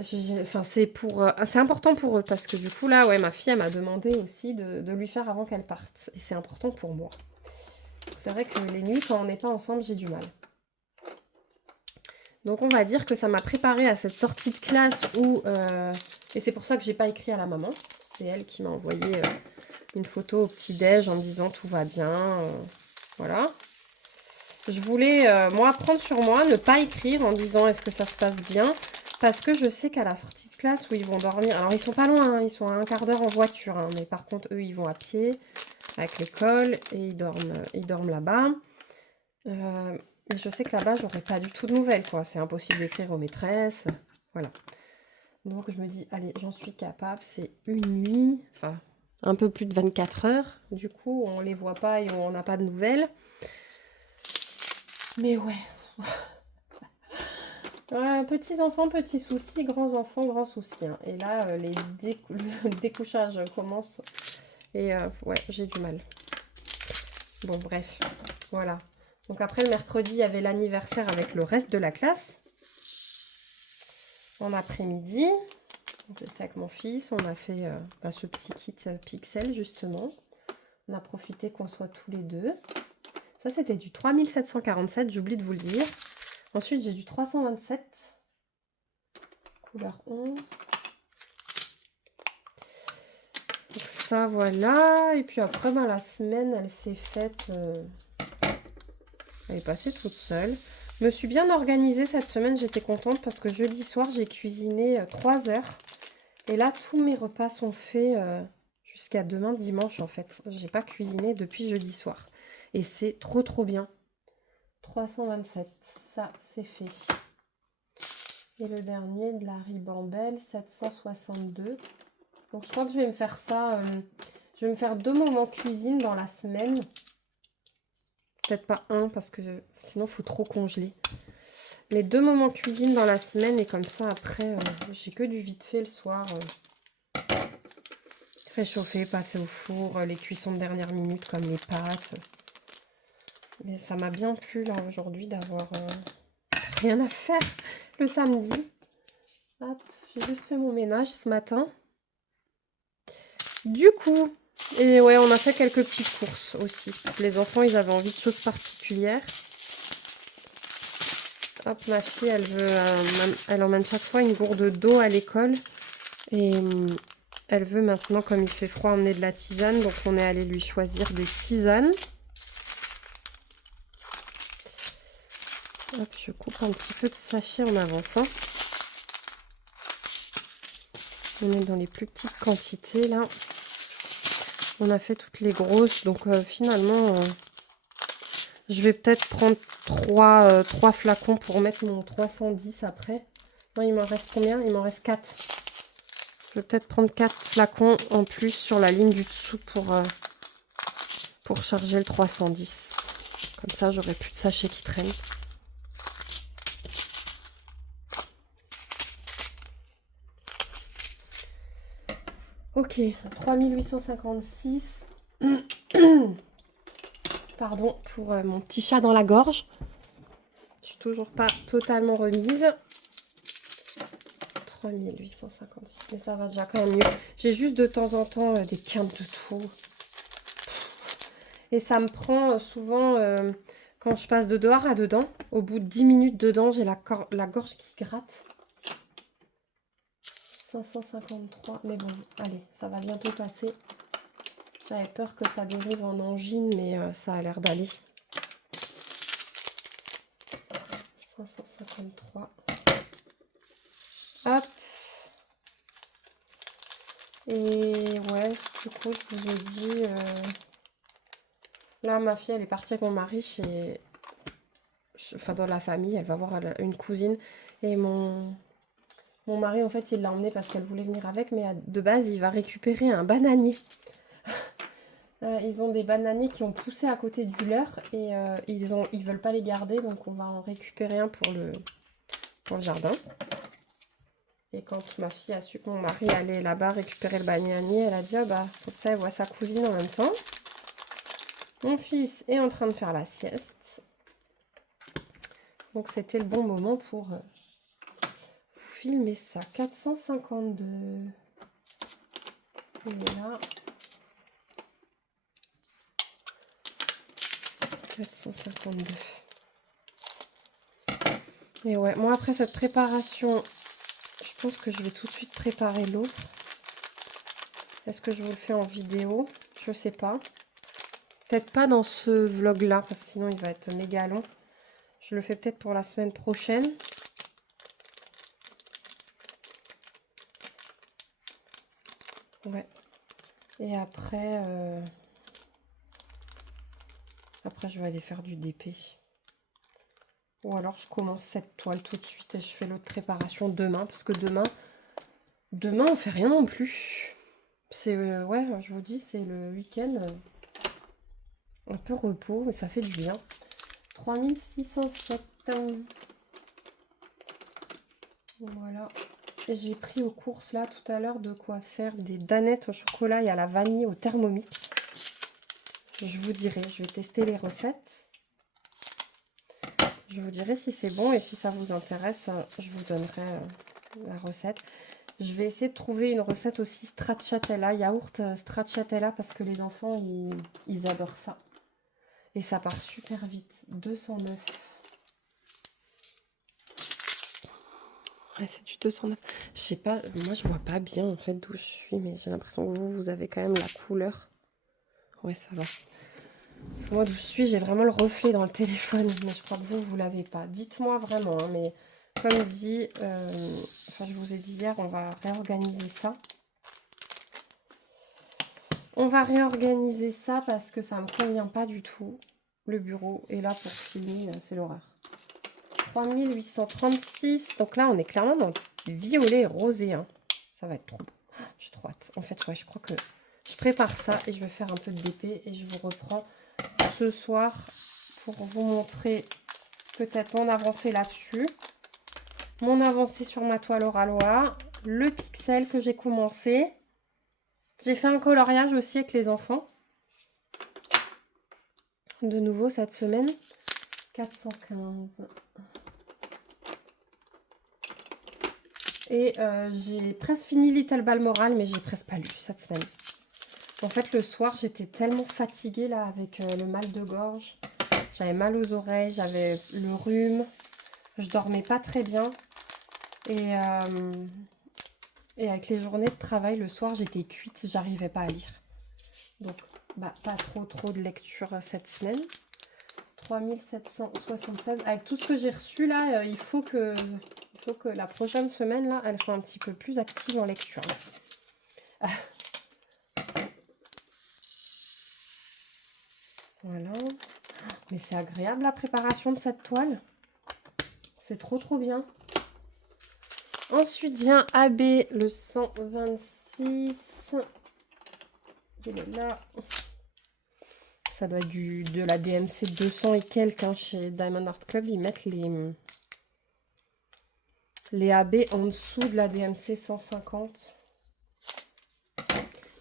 C'est important pour eux parce que du coup, là, ouais, ma fille, elle m'a demandé aussi de lui faire avant qu'elle parte. Et c'est important pour moi. C'est vrai que les nuits, quand on n'est pas ensemble, j'ai du mal. Donc on va dire que ça m'a préparée à cette sortie de classe où... et c'est pour ça que j'ai pas écrit à la maman. C'est elle qui m'a envoyé une photo au petit-déj en me disant tout va bien. Voilà. Je voulais, moi, prendre sur moi, ne pas écrire en disant est-ce que ça se passe bien. Parce que je sais qu'à la sortie de classe où ils vont dormir... Alors ils sont pas loin, hein, ils sont à 1/4 d'heure en voiture. Hein, mais par contre, eux, ils vont à pied avec l'école et ils dorment là-bas. Et je sais que là-bas, j'aurais pas du tout de nouvelles, quoi. C'est impossible d'écrire aux maîtresses. Voilà. Donc, je me dis, allez, j'en suis capable. C'est une nuit, enfin, un peu plus de 24 heures. Du coup, on les voit pas et on n'a pas de nouvelles. Mais ouais. Petits enfants, petits soucis. Grands enfants, grands soucis. Hein. Et là, le découchage commence. Et ouais, j'ai du mal. Bon, bref. Voilà. Donc après, le mercredi, il y avait l'anniversaire avec le reste de la classe. En après-midi, j'étais avec mon fils. On a fait ce petit kit Pixel, justement. On a profité qu'on soit tous les deux. Ça, c'était du 3747, j'oublie de vous le dire. Ensuite, j'ai du 327. Couleur 11. Donc ça, voilà. Et puis après, la semaine, elle s'est faite... Elle est passée toute seule. Je me suis bien organisée cette semaine, j'étais contente parce que jeudi soir, j'ai cuisiné 3 heures. Et là, tous mes repas sont faits jusqu'à demain dimanche en fait. J'ai pas cuisiné depuis jeudi soir. Et c'est trop trop bien. 327, ça c'est fait. Et le dernier de la ribambelle, 762. Donc je crois que je vais me faire ça. Je vais me faire 2 moments cuisine dans la semaine. Peut-être pas un parce que sinon il faut trop congeler. Mais 2 moments cuisine dans la semaine et comme ça après j'ai que du vite fait le soir. Réchauffer, passer au four, les cuissons de dernière minute comme les pâtes. Mais ça m'a bien plu là aujourd'hui d'avoir rien à faire le samedi. Hop, j'ai juste fait mon ménage ce matin. Du coup, et ouais, on a fait quelques petites courses aussi. Parce que les enfants, ils avaient envie de choses particulières. Hop, ma fille, elle emmène chaque fois une gourde d'eau à l'école. Et elle veut maintenant, comme il fait froid, emmener de la tisane. Donc on est allé lui choisir des tisanes. Hop, je coupe un petit peu de sachet en avançant. On est dans les plus petites quantités là. On a fait toutes les grosses. Donc finalement, je vais peut-être prendre 3 flacons pour mettre mon 310 après. Non, il m'en reste combien? Il m'en reste 4. Je vais peut-être prendre 4 flacons en plus sur la ligne du dessous pour charger le 310. Comme ça, j'aurai plus de sachets qui traînent. Ok, 3856. Pardon pour mon petit chat dans la gorge. Je suis toujours pas totalement remise. 3856, mais ça va déjà quand même mieux. J'ai juste de temps en temps des quintes de tout. Et ça me prend souvent, quand je passe de dehors à dedans, au bout de 10 minutes dedans, j'ai la gorge qui gratte. 553, mais bon, allez, ça va bientôt passer. J'avais peur que ça dérive en angine, mais ça a l'air d'aller. 553. Hop. Et ouais, du coup, je vous ai dit... Là, ma fille, elle est partie avec mon mari enfin, dans la famille. Elle va voir une cousine. Et mon mari, en fait, il l'a emmenée parce qu'elle voulait venir avec. Mais de base, il va récupérer un bananier. Ils ont des bananiers qui ont poussé à côté du leur. Et ils veulent pas les garder. Donc, on va en récupérer un pour le jardin. Et quand ma fille a su que mon mari allait là-bas récupérer le bananier, elle a dit, ah bah, comme ça, elle voit sa cousine en même temps. Mon fils est en train de faire la sieste. Donc, c'était le bon moment pour vous filmer ça. 452. Et là. 452. Et ouais, moi, après cette préparation, je pense que je vais tout de suite préparer l'autre. Est-ce que je vous le fais en vidéo? Je sais pas. Peut-être pas dans ce vlog-là, parce que sinon, il va être méga long. Je le fais peut-être pour la semaine prochaine. Ouais. Et après, je vais aller faire du DP. Ou alors, je commence cette toile tout de suite et je fais l'autre préparation demain. Parce que demain, on fait rien non plus. C'est, ouais, je vous dis, c'est le week-end un peu repos et ça fait du bien. 3607. Voilà. J'ai pris aux courses là tout à l'heure de quoi faire des danettes au chocolat et à la vanille au Thermomix. Je vous dirai, je vais tester les recettes. Je vous dirai si c'est bon et si ça vous intéresse, je vous donnerai la recette. Je vais essayer de trouver une recette aussi stracciatella, yaourt stracciatella parce que les enfants, ils adorent ça. Et ça part super vite. 209. Ouais, c'est du 209. Je sais pas, moi je vois pas bien en fait d'où je suis, mais j'ai l'impression que vous avez quand même la couleur. Ouais, ça va. Parce que moi d'où je suis, j'ai vraiment le reflet dans le téléphone. Mais je crois que vous l'avez pas. Dites-moi vraiment, hein, mais Comme dit, enfin je vous ai dit hier, on va réorganiser ça. On va réorganiser ça parce que ça ne me convient pas du tout, le bureau. Et là, pour filmer, c'est l'horreur. 3836. Donc là, on est clairement dans le violet rosé. Hein. Ça va être trop beau. J'ai trop hâte. En fait, ouais, je crois que je prépare ça et je vais faire un peu de DP. Et je vous reprends ce soir pour vous montrer peut-être mon avancée là-dessus. Mon avancée sur ma toile Oralois. Le pixel que j'ai commencé. J'ai fait un coloriage aussi avec les enfants. De nouveau cette semaine. 415. Et j'ai presque fini Little Balmoral, mais j'ai presque pas lu cette semaine. En fait, le soir, j'étais tellement fatiguée là avec le mal de gorge. J'avais mal aux oreilles, j'avais le rhume. Je dormais pas très bien. Et avec les journées de travail, le soir, j'étais cuite. J'arrivais pas à lire. Donc, bah, pas trop de lecture cette semaine. 3776. Avec tout ce que j'ai reçu là, il faut que la prochaine semaine, là, elle soit un petit peu plus active en lecture. Ah. Voilà. Mais c'est agréable la préparation de cette toile. C'est trop bien. Ensuite, j'ai un AB, le 126. Il est là. Ça doit être de la DMC 200 et quelques hein, chez Diamond Art Club. Ils mettent les AB en dessous de la DMC 150.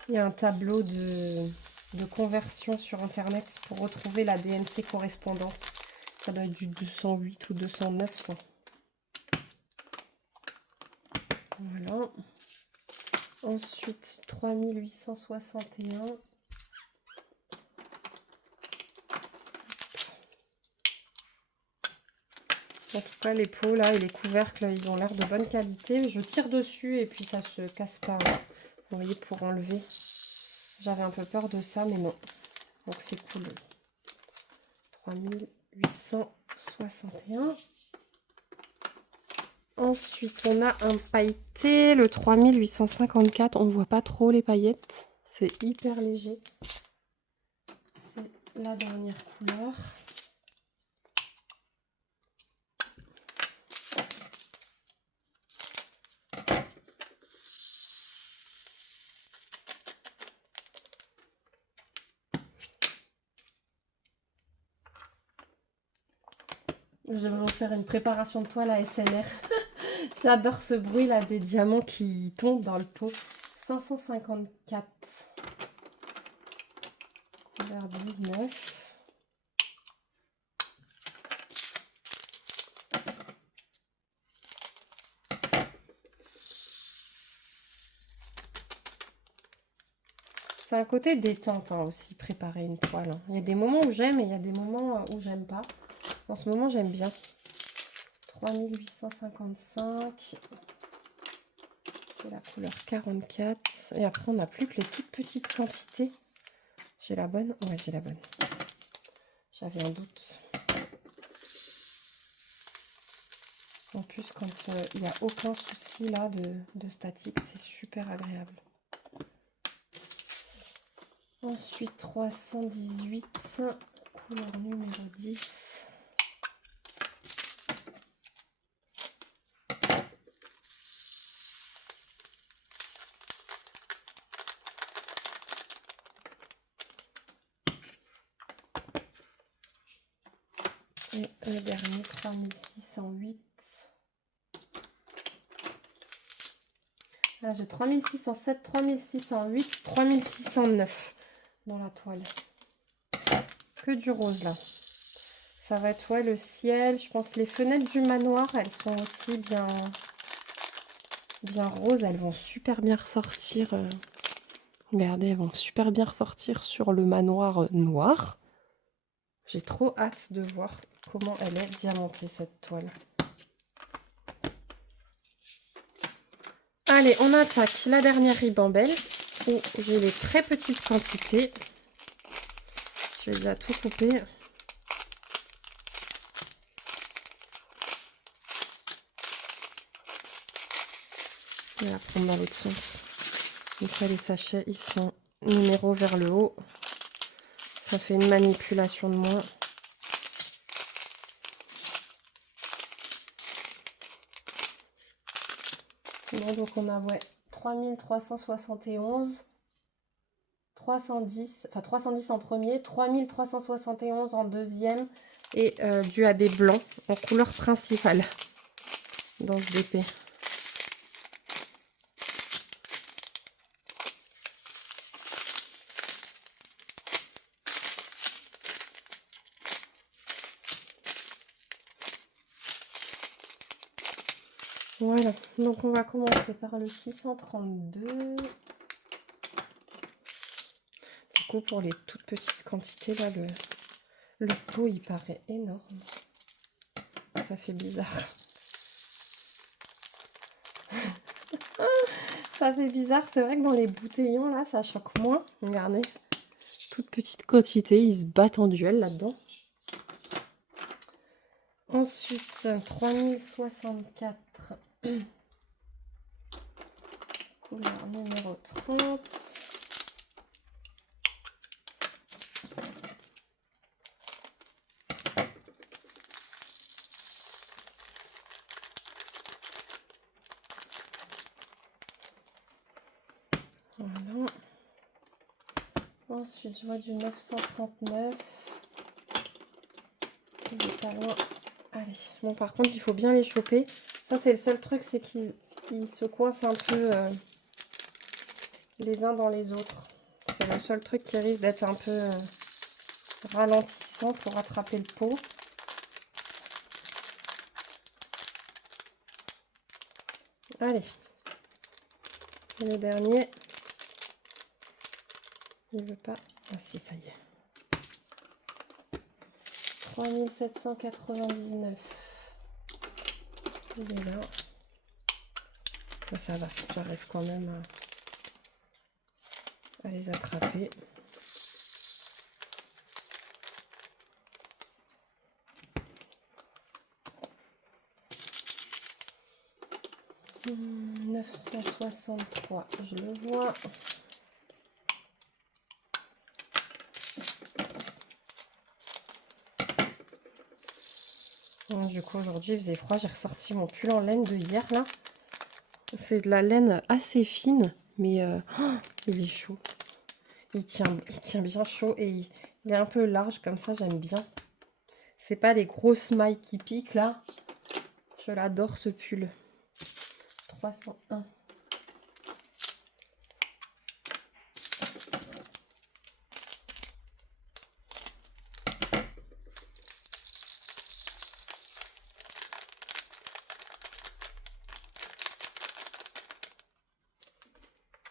Il y a un tableau de conversion sur internet pour retrouver la DMC correspondante. Ça doit être du 208 ou 209 ça. Voilà. Ensuite 3861. En tout cas les pots là et les couvercles ils ont l'air de bonne qualité. Je tire dessus et puis ça se casse pas. Vous voyez pour enlever. J'avais un peu peur de ça mais non. Donc c'est cool. 3861. Ensuite, on a un pailleté, le 3854. On ne voit pas trop les paillettes. C'est hyper léger. C'est la dernière couleur. Je devrais vous faire une préparation de toile à SMR. J'adore ce bruit là des diamants qui tombent dans le pot. 554. Couleur 19. C'est un côté détente hein, aussi, préparer une toile. Hein. Il y a des moments où j'aime et il y a des moments où j'aime pas. En ce moment, j'aime bien. 3855. C'est la couleur 44. Et après, on n'a plus que les toutes petites quantités. J'ai la bonne? Ouais, j'ai la bonne. J'avais un doute. En plus, quand il n'y a aucun souci là de statique, c'est super agréable. Ensuite, 318, couleur numéro 10. Et le dernier, 3608. Là, j'ai 3607, 3608, 3609 dans la toile. Que du rose, là. Ça va être, ouais, le ciel. Je pense les fenêtres du manoir, elles sont aussi bien roses. Elles vont super bien ressortir. Regardez, elles vont super bien ressortir sur le manoir noir. J'ai trop hâte de voir comment elle est diamantée, cette toile. Allez, on attaque la dernière ribambelle où j'ai les très petites quantités. Je vais déjà tout couper. Je vais la prendre dans l'autre sens. Comme ça, les sachets, ils sont numéro vers le haut. Ça fait une manipulation de moins. Bon, donc on a 3371, 310, enfin 310 en premier, 3371 en deuxième et du AB blanc en couleur principale dans ce DP. Voilà, donc on va commencer par le 632. Du coup, pour les toutes petites quantités, là, le pot, il paraît énorme. Ça fait bizarre. Ça fait bizarre. C'est vrai que dans les bouteillons, là, ça choque moins. Regardez, toute petite quantité, ils se battent en duel là-dedans. Ensuite, 3064. Couleur numéro 30. Voilà. Ensuite, je vois du 939. Il est pas loin. Allez. Bon, par contre, il faut bien les choper. Ça, c'est le seul truc, c'est qu'ils se coincent un peu les uns dans les autres. C'est le seul truc qui risque d'être un peu ralentissant pour attraper le pot. Allez. Et le dernier. Il veut pas. Ah si, ça y est. 3799. Il est là. Mais ça va, j'arrive quand même à les attraper. « 963, je le vois. Bon, du coup, aujourd'hui, il faisait froid. J'ai ressorti mon pull en laine de hier, là. C'est de la laine assez fine, mais il est chaud. Il tient bien chaud et il est un peu large, comme ça, j'aime bien. C'est pas les grosses mailles qui piquent, là. Je l'adore, ce pull. 301.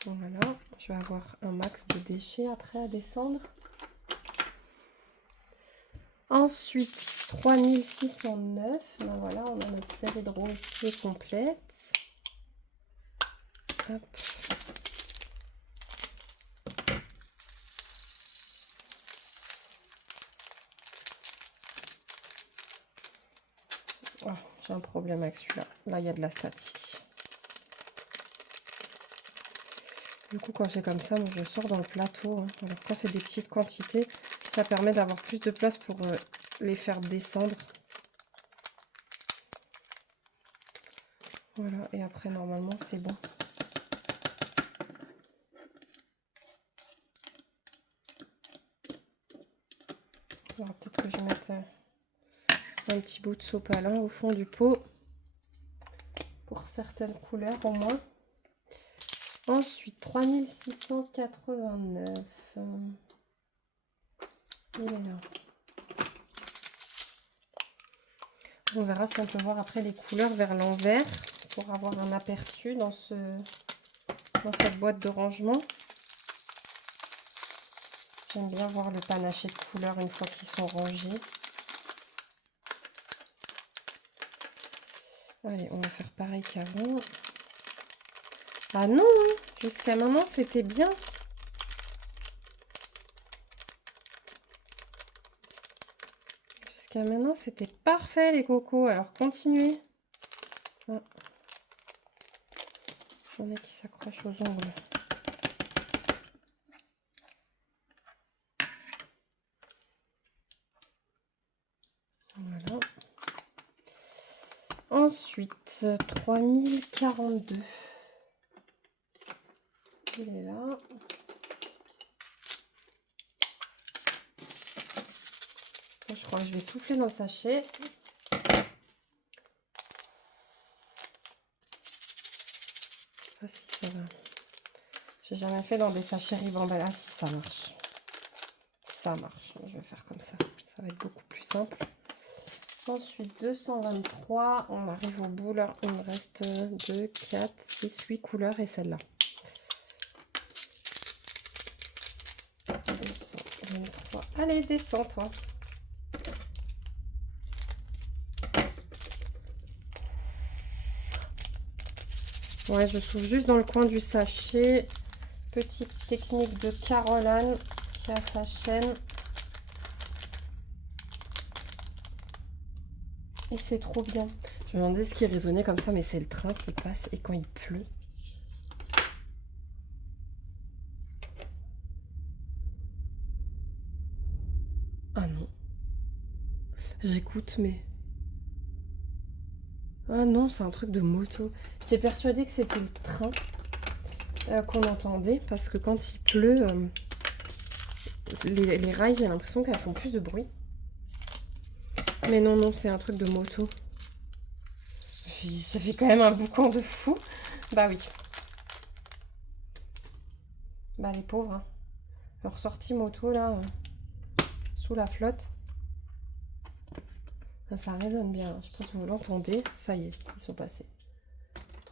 Voilà, je vais avoir un max de déchets après à descendre. Ensuite, 3609. Ben voilà, on a notre série de roses qui est complète. Hop. Oh, j'ai un problème avec celui-là. Là, il y a de la statique. Du coup, quand c'est comme ça, moi, je sors dans le plateau. Hein. Alors, quand c'est des petites quantités, ça permet d'avoir plus de place pour les faire descendre. Voilà, et après, normalement, c'est bon. Alors, peut-être que je vais mettre un petit bout de sopalin au fond du pot. Pour certaines couleurs, au moins. Ensuite, 3689. Il est là. On verra si on peut voir après les couleurs vers l'envers pour avoir un aperçu dans cette boîte de rangement. J'aime bien voir le panaché de couleurs une fois qu'ils sont rangés. Allez, on va faire pareil qu'avant. Ah non, hein, jusqu'à maintenant c'était bien. Jusqu'à maintenant c'était parfait les cocos. Alors continuez. Ah. J'en ai qui s'accrochent aux ongles. Voilà. Ensuite, 3042. Il est là. Je crois que je vais souffler dans le sachet. Ah si, ça va. J'ai jamais fait dans des sachets ribambelle. Ah si, ça marche. Ça marche. Je vais faire comme ça. Ça va être beaucoup plus simple. Ensuite, 223. On arrive au bout là. Il me reste 2, 4, 6, 8 couleurs et celle-là. 223. Allez, descends toi. Ouais, je souffle juste dans le coin du sachet. Petite technique de Caroline qui a sa chaîne. Et c'est trop bien. Je me demandais ce qui résonnait comme ça, mais c'est le train qui passe et quand il pleut. Ah non. J'écoute, mais... Ah non, c'est un truc de moto. J'étais persuadée que c'était le train qu'on entendait, parce que quand il pleut, les rails, j'ai l'impression qu'elles font plus de bruit. Mais non, non, c'est un truc de moto. Je me suis dit, ça fait quand même un boucan de fou. Bah oui. Bah les pauvres, hein. Leur sortie moto, là, sous la flotte. Ça résonne bien, je pense que vous l'entendez. Ça y est, ils sont passés.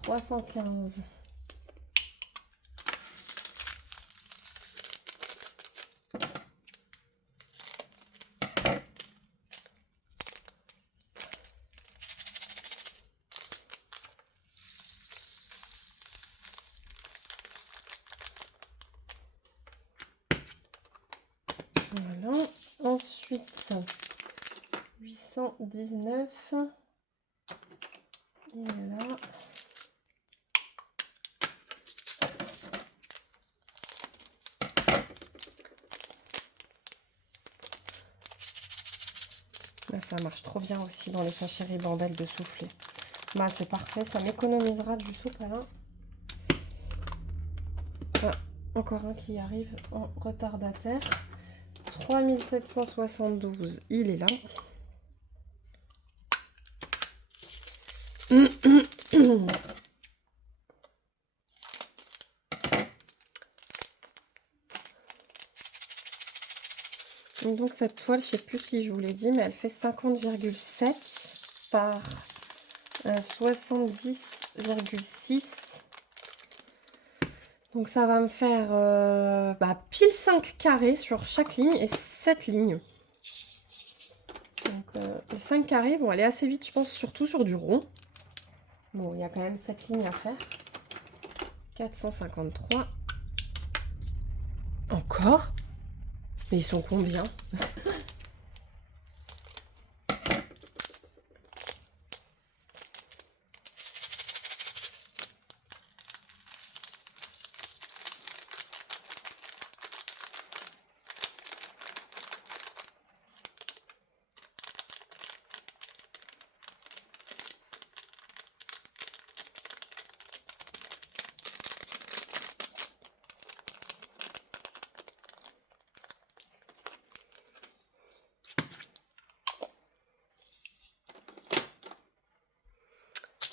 315. Voilà. Ensuite, 819. Il est là. Là, ça marche trop bien aussi dans les sachets ribambelle de souffler. Bah, c'est parfait, ça m'économisera du sopalin. Ah, encore un qui arrive en retardataire. 3772, il est là. Donc cette toile, je ne sais plus si je vous l'ai dit, mais elle fait 50,7 par 70,6. Donc ça va me faire pile 5 carrés sur chaque ligne et 7 lignes. Donc les 5 carrés vont aller assez vite, je pense, surtout sur du rond. Bon, il y a quand même 7 lignes à faire. 453. Encore? Mais ils sont combien?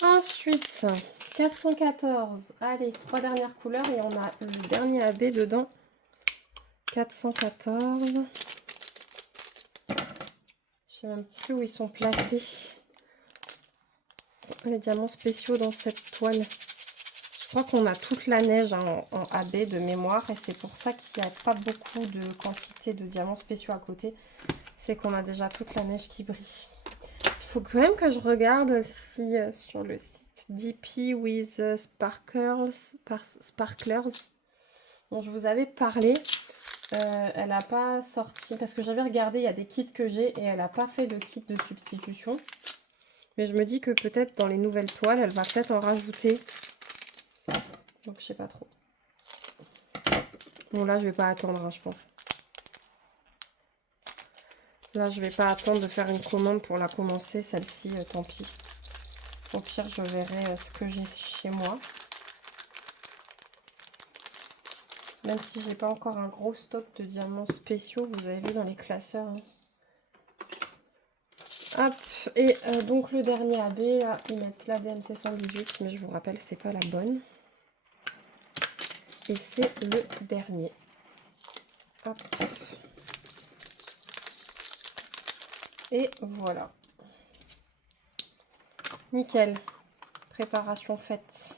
Ensuite, 414. Allez, 3 dernières couleurs et on a le dernier AB dedans. 414. Je sais même plus où ils sont placés. Les diamants spéciaux dans cette toile. Je crois qu'on a toute la neige en AB de mémoire et c'est pour ça qu'il n'y a pas beaucoup de quantité de diamants spéciaux à côté. C'est qu'on a déjà toute la neige qui brille. Il faut quand même que je regarde si sur le site DP with Sparklers dont je vous avais parlé, elle n'a pas sorti, parce que j'avais regardé, il y a des kits que j'ai et elle n'a pas fait de kit de substitution. Mais je me dis que peut-être dans les nouvelles toiles, elle va peut-être en rajouter. Donc je sais pas trop. Bon là je vais pas attendre hein, je pense. Là je vais pas attendre de faire une commande pour la commencer. Celle-ci tant pis. Au pire je verrai ce que j'ai chez moi. Même si j'ai pas encore un gros stock de diamants spéciaux. Vous avez vu dans les classeurs. Hein. Hop, et donc le dernier AB, là, ils mettent la DMC 118, mais je vous rappelle, c'est pas la bonne. Et c'est le dernier. Hop. Et voilà. Nickel. Préparation faite.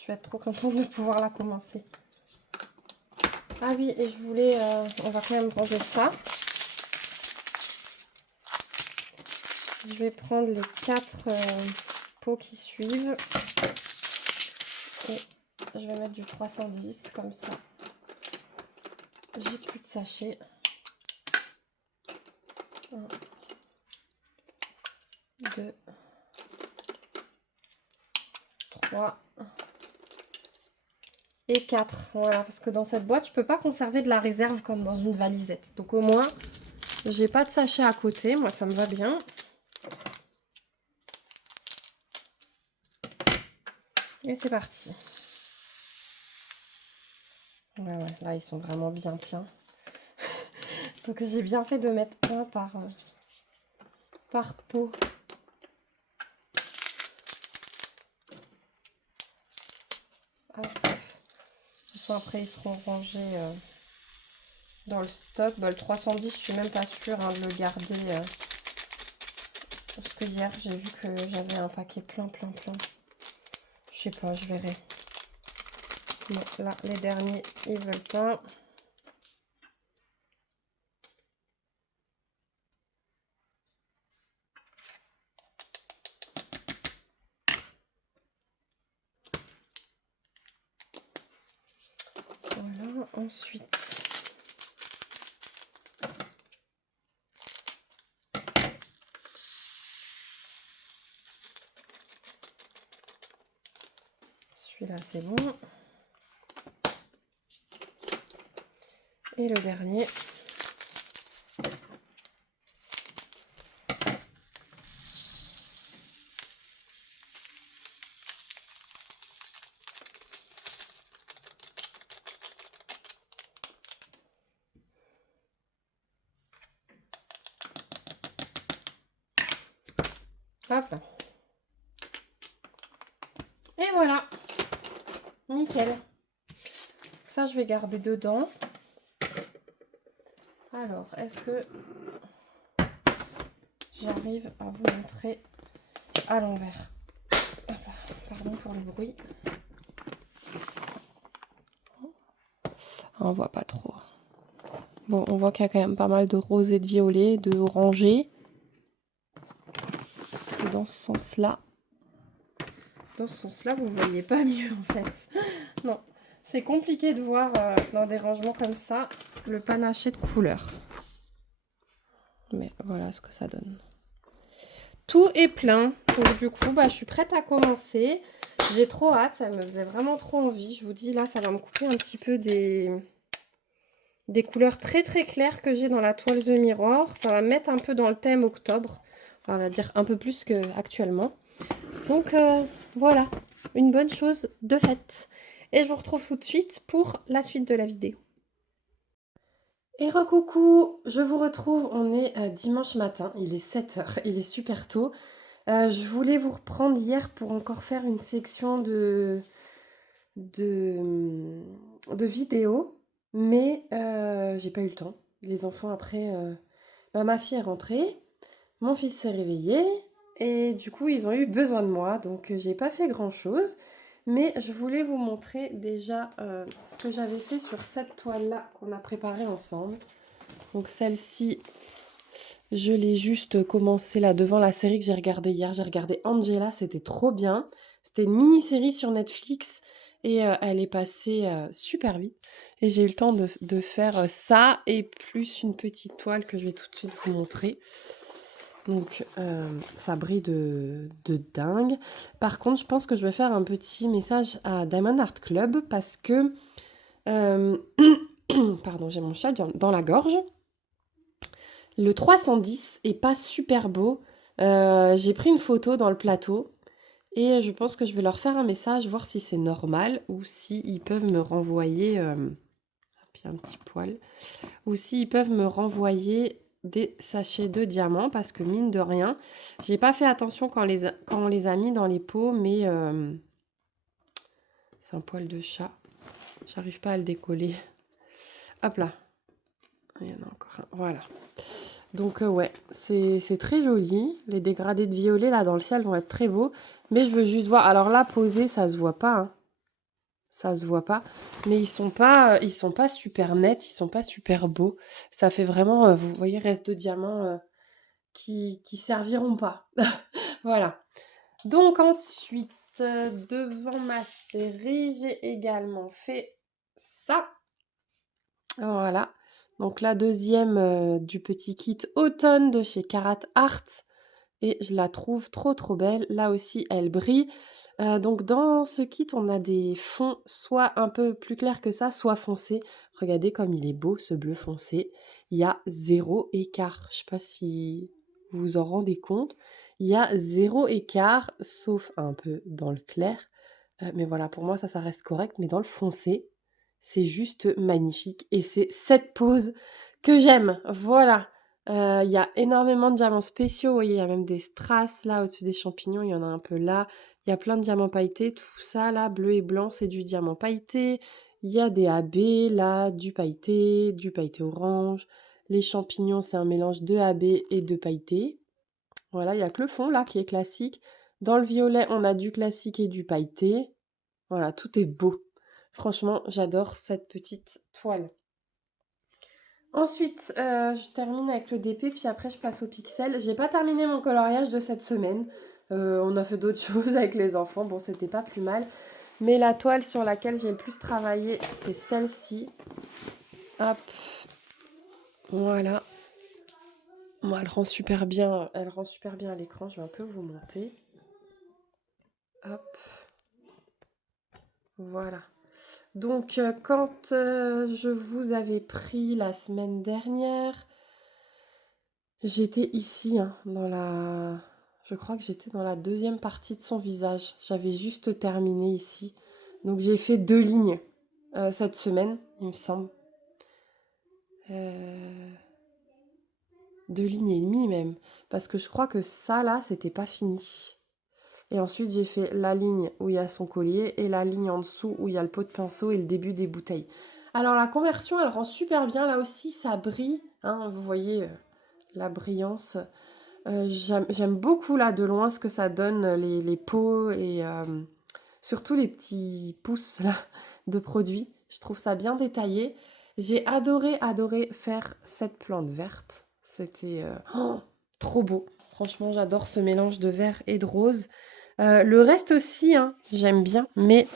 Je vais être trop contente de pouvoir la commencer. Ah oui, et je voulais... on va quand même ranger ça. Je vais prendre les 4 pots qui suivent. Et je vais mettre du 310 comme ça. J'ai plus de sachets. 1, 2, 3 et 4. Voilà, parce que dans cette boîte, je peux pas conserver de la réserve comme dans une valisette. Donc au moins, j'ai pas de sachet à côté. Moi, ça me va bien. Et c'est parti. Ouais, là, ils sont vraiment bien pleins. Donc j'ai bien fait de mettre un par pot. Après, ils seront rangés dans le stock. Bah, le 310, je suis même pas sûre hein, de le garder. Parce que hier, j'ai vu que j'avais un paquet plein. Je sais pas, je verrai. Mais là, les derniers, ils veulent pas. Voilà, ensuite... Celui-là, c'est bon. Et le dernier. Hop là. Et voilà. Nickel. Ça, je vais garder dedans. Alors, est-ce que j'arrive à vous montrer à l'envers? Pardon pour le bruit. On voit pas trop. Bon, on voit qu'il y a quand même pas mal de rose et de violet, de orangé. Parce que dans ce sens-là, vous voyez pas mieux en fait. Non, c'est compliqué de voir dans des rangements comme ça le panaché de couleurs. Mais voilà ce que ça donne. Tout est plein. Donc du coup, je suis prête à commencer. J'ai trop hâte, ça me faisait vraiment trop envie. Je vous dis, là, ça va me couper un petit peu des couleurs très claires que j'ai dans la toile The Mirror. Ça va me mettre un peu dans le thème octobre. On va dire un peu plus qu'actuellement. Donc voilà, une bonne chose de faite. Et je vous retrouve tout de suite pour la suite de la vidéo. Et recoucou, je vous retrouve, on est dimanche matin, il est 7h, il est super tôt. Je voulais vous reprendre hier pour encore faire une section de vidéos, mais j'ai pas eu le temps. Les enfants après, ma fille est rentrée, mon fils s'est réveillé, et du coup ils ont eu besoin de moi, donc j'ai pas fait grand chose. Mais je voulais vous montrer déjà ce que j'avais fait sur cette toile-là qu'on a préparée ensemble. Donc celle-ci, je l'ai juste commencé là devant la série que j'ai regardée hier. J'ai regardé Angela, c'était trop bien. C'était une mini-série sur Netflix et elle est passée super vite. Et j'ai eu le temps de faire ça et plus une petite toile que je vais tout de suite vous montrer. Donc, ça brille de dingue. Par contre, je pense que je vais faire un petit message à Diamond Art Club parce que... pardon, j'ai mon chat dans la gorge. Le 310 est pas super beau. J'ai pris une photo dans le plateau et je pense que je vais leur faire un message, voir si c'est normal ou si ils peuvent me renvoyer... puis un petit poil. Ou s'ils peuvent me renvoyer des sachets de diamants parce que mine de rien, j'ai pas fait attention quand on les a mis dans les pots, mais c'est un poil de chat. J'arrive pas à le décoller. Hop là. Il y en a encore un. Voilà. Donc ouais, c'est très joli. Les dégradés de violet là dans le ciel vont être très beaux. Mais je veux juste voir. Alors là, posé, ça se voit pas. Hein. Ça se voit pas. Mais ils sont pas super nets. Ils sont pas super beaux. Ça fait vraiment, vous voyez, reste de diamants qui serviront pas. Voilà. Donc ensuite, devant ma série, j'ai également fait ça. Voilà. Donc la deuxième du petit kit automne de chez Karat Art. Et je la trouve trop trop belle. Là aussi, elle brille. Donc dans ce kit, on a des fonds soit un peu plus clairs que ça, soit foncés. Regardez comme il est beau ce bleu foncé. Il y a zéro écart. Je sais pas si vous vous en rendez compte. Il y a zéro écart, sauf un peu dans le clair. Mais voilà, pour moi, ça reste correct. Mais dans le foncé, c'est juste magnifique. Et c'est cette pose que j'aime. Voilà. Il y a énormément de diamants spéciaux. Vous voyez, il y a même des strass là au-dessus des champignons. Il y en a un peu là. Il y a plein de diamants pailletés. Tout ça là, bleu et blanc, c'est du diamant pailleté. Il y a des AB là, du pailleté orange. Les champignons, c'est un mélange de AB et de pailleté. Voilà, il y a que le fond là qui est classique. Dans le violet, on a du classique et du pailleté. Voilà, tout est beau. Franchement, j'adore cette petite toile. Ensuite, je termine avec le DP, puis après je passe au pixel. J'ai pas terminé mon coloriage de cette semaine. On a fait d'autres choses avec les enfants. Bon, c'était pas plus mal. Mais la toile sur laquelle j'ai le plus travaillé, c'est celle-ci. Hop. Voilà. Bon, elle rend super bien à l'écran. Je vais un peu vous monter. Hop. Voilà. Donc, quand je vous avais pris la semaine dernière, j'étais ici, hein, je crois que j'étais dans la deuxième partie de son visage. J'avais juste terminé ici. Donc, j'ai fait 2 lignes cette semaine, il me semble. 2 lignes et demie même. Parce que je crois que ça, là, c'était pas fini. Et ensuite, j'ai fait la ligne où il y a son collier et la ligne en dessous où il y a le pot de pinceau et le début des bouteilles. Alors, la conversion, elle rend super bien. Là aussi, ça brille. Hein, vous voyez la brillance. J'aime beaucoup, là, de loin, ce que ça donne, les pots et surtout les petits pouces là, de produits. Je trouve ça bien détaillé. J'ai adoré faire cette plante verte. C'était trop beau. Franchement, j'adore ce mélange de vert et de rose. Le reste aussi, hein, j'aime bien, mais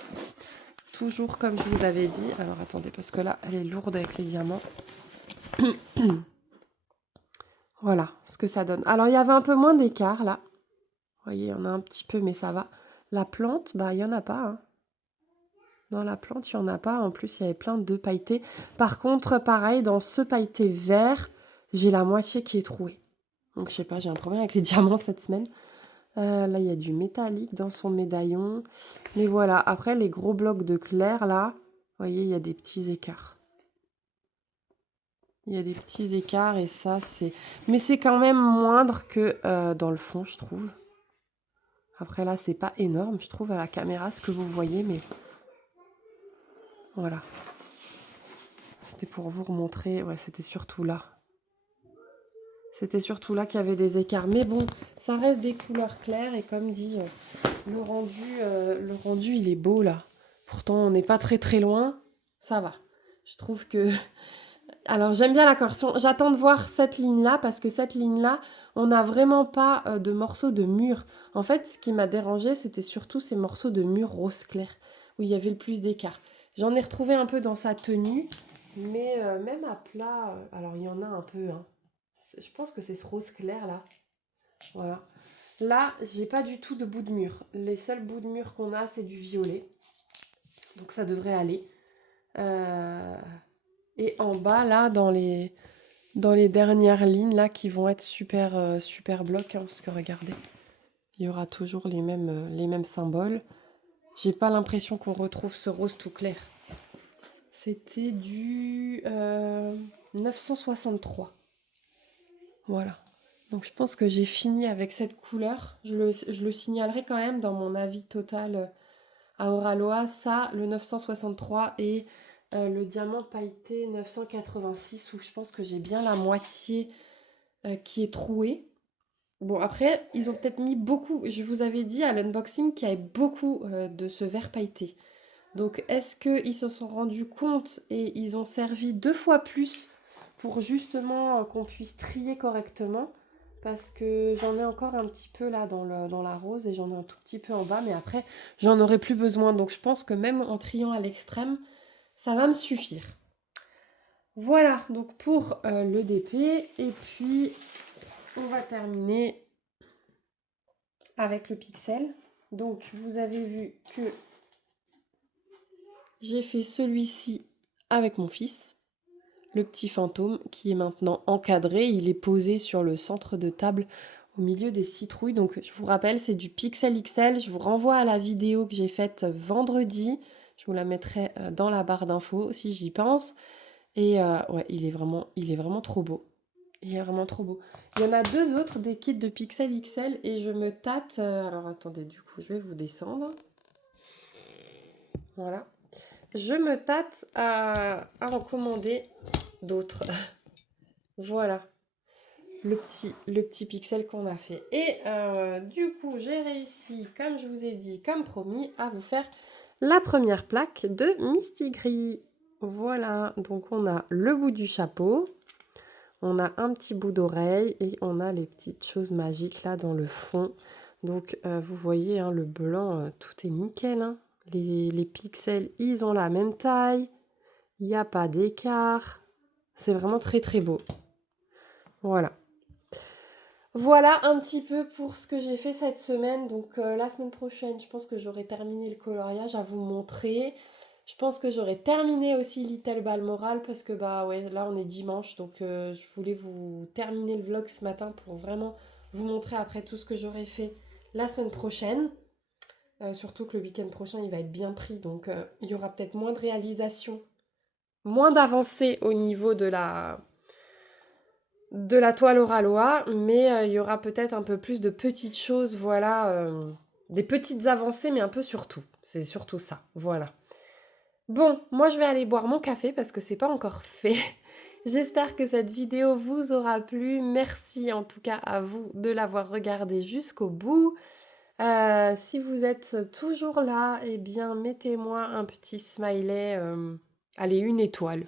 toujours comme je vous avais dit. Alors attendez, parce que là, elle est lourde avec les diamants. Voilà ce que ça donne. Alors, il y avait un peu moins d'écart là. Vous voyez, il y en a un petit peu, mais ça va. La plante, bah, il n'y en a pas. Hein. Dans la plante, il n'y en a pas. En plus, il y avait plein de pailletés. Par contre, pareil, dans ce pailleté vert, j'ai la moitié qui est trouée. Donc, je sais pas, j'ai un problème avec les diamants cette semaine. Là, il y a du métallique dans son médaillon. Mais voilà, après, les gros blocs de clair, là, vous voyez, il y a des petits écarts. Il y a des petits écarts et ça, c'est... Mais c'est quand même moindre que dans le fond, je trouve. Après, là, c'est pas énorme, je trouve, à la caméra, ce que vous voyez, mais... Voilà. C'était pour vous remontrer. Ouais, c'était surtout là. C'était surtout là qu'il y avait des écarts. Mais bon, ça reste des couleurs claires. Et comme dit, le rendu, il est beau, là. Pourtant, on n'est pas très très loin. Ça va. Je trouve que... Alors, j'aime bien la correction. J'attends de voir cette ligne-là, parce que cette ligne-là, on n'a vraiment pas de morceaux de mur. En fait, ce qui m'a dérangé, c'était surtout ces morceaux de mur rose clair, où il y avait le plus d'écart. J'en ai retrouvé un peu dans sa tenue, mais même à plat, alors il y en a un peu, hein. Je pense que c'est ce rose clair là. Voilà. Là, j'ai pas du tout de bout de mur. Les seuls bouts de mur qu'on a, c'est du violet. Donc ça devrait aller. Euh, Et en bas, là, dans les dernières lignes, là, qui vont être super, super blocs, hein, parce que regardez, il y aura toujours les mêmes symboles. J'ai pas l'impression qu'on retrouve ce rose tout clair. C'était du 963. Voilà. Donc je pense que j'ai fini avec cette couleur. Je le signalerai quand même dans mon avis total à Oralois. Ça, le 963 et le diamant pailleté 986 où je pense que j'ai bien la moitié qui est trouée. Bon, après, ils ont peut-être mis beaucoup. Je vous avais dit à l'unboxing qu'il y avait beaucoup de ce vert pailleté. Donc, est-ce qu'ils se sont rendus compte et ils ont servi 2 fois plus pour justement qu'on puisse trier correctement? Parce que j'en ai encore un petit peu là dans la rose et j'en ai un tout petit peu en bas, mais après, j'en aurai plus besoin. Donc, je pense que même en triant à l'extrême, ça va me suffire. Voilà, donc pour le DP. Et puis, on va terminer avec le pixel. Donc, vous avez vu que j'ai fait celui-ci avec mon fils, le petit fantôme qui est maintenant encadré. Il est posé sur le centre de table au milieu des citrouilles. Donc, je vous rappelle, c'est du Pixel XL. Je vous renvoie à la vidéo que j'ai faite vendredi. Je vous la mettrai dans la barre d'infos si j'y pense. Et ouais, il est vraiment trop beau. Il est vraiment trop beau. Il y en a 2 autres des kits de Pixel XL et je me tâte. Alors attendez, du coup, je vais vous descendre. Voilà. Je me tâte à en commander d'autres. Voilà. Le petit pixel qu'on a fait. Et du coup, j'ai réussi, comme je vous ai dit, comme promis, à vous faire la première plaque de Mistigris. Voilà. Donc, on a le bout du chapeau. On a un petit bout d'oreille et on a les petites choses magiques là dans le fond. Donc vous voyez, hein, le blanc, tout est nickel. Hein. Les pixels, ils ont la même taille. Il n'y a pas d'écart. C'est vraiment très très beau. Voilà. Voilà un petit peu pour ce que j'ai fait cette semaine. Donc la semaine prochaine, je pense que j'aurai terminé le coloriage à vous montrer. Je pense que j'aurai terminé aussi Little Balmoral parce que bah ouais, là on est dimanche. Donc je voulais vous terminer le vlog ce matin pour vraiment vous montrer après tout ce que j'aurai fait la semaine prochaine. Surtout que le week-end prochain, il va être bien pris. Donc il y aura peut-être moins de réalisation, moins d'avancée au niveau de la toile Oralois, mais il y aura peut-être un peu plus de petites choses, voilà, des petites avancées, mais un peu surtout. C'est surtout ça, voilà. Bon, moi je vais aller boire mon café parce que c'est pas encore fait. J'espère que cette vidéo vous aura plu. Merci en tout cas à vous de l'avoir regardée jusqu'au bout. Si vous êtes toujours là, eh bien mettez-moi un petit smiley, allez, une étoile.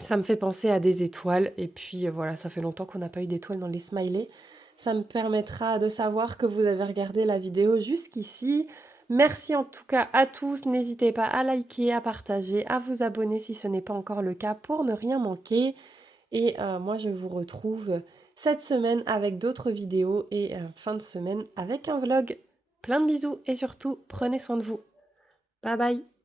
Ça me fait penser à des étoiles. Et puis voilà, ça fait longtemps qu'on n'a pas eu d'étoiles dans les smileys. Ça me permettra de savoir que vous avez regardé la vidéo jusqu'ici. Merci en tout cas à tous. N'hésitez pas à liker, à partager, à vous abonner si ce n'est pas encore le cas pour ne rien manquer. Et moi, je vous retrouve cette semaine avec d'autres vidéos et fin de semaine avec un vlog. Plein de bisous et surtout, prenez soin de vous. Bye bye!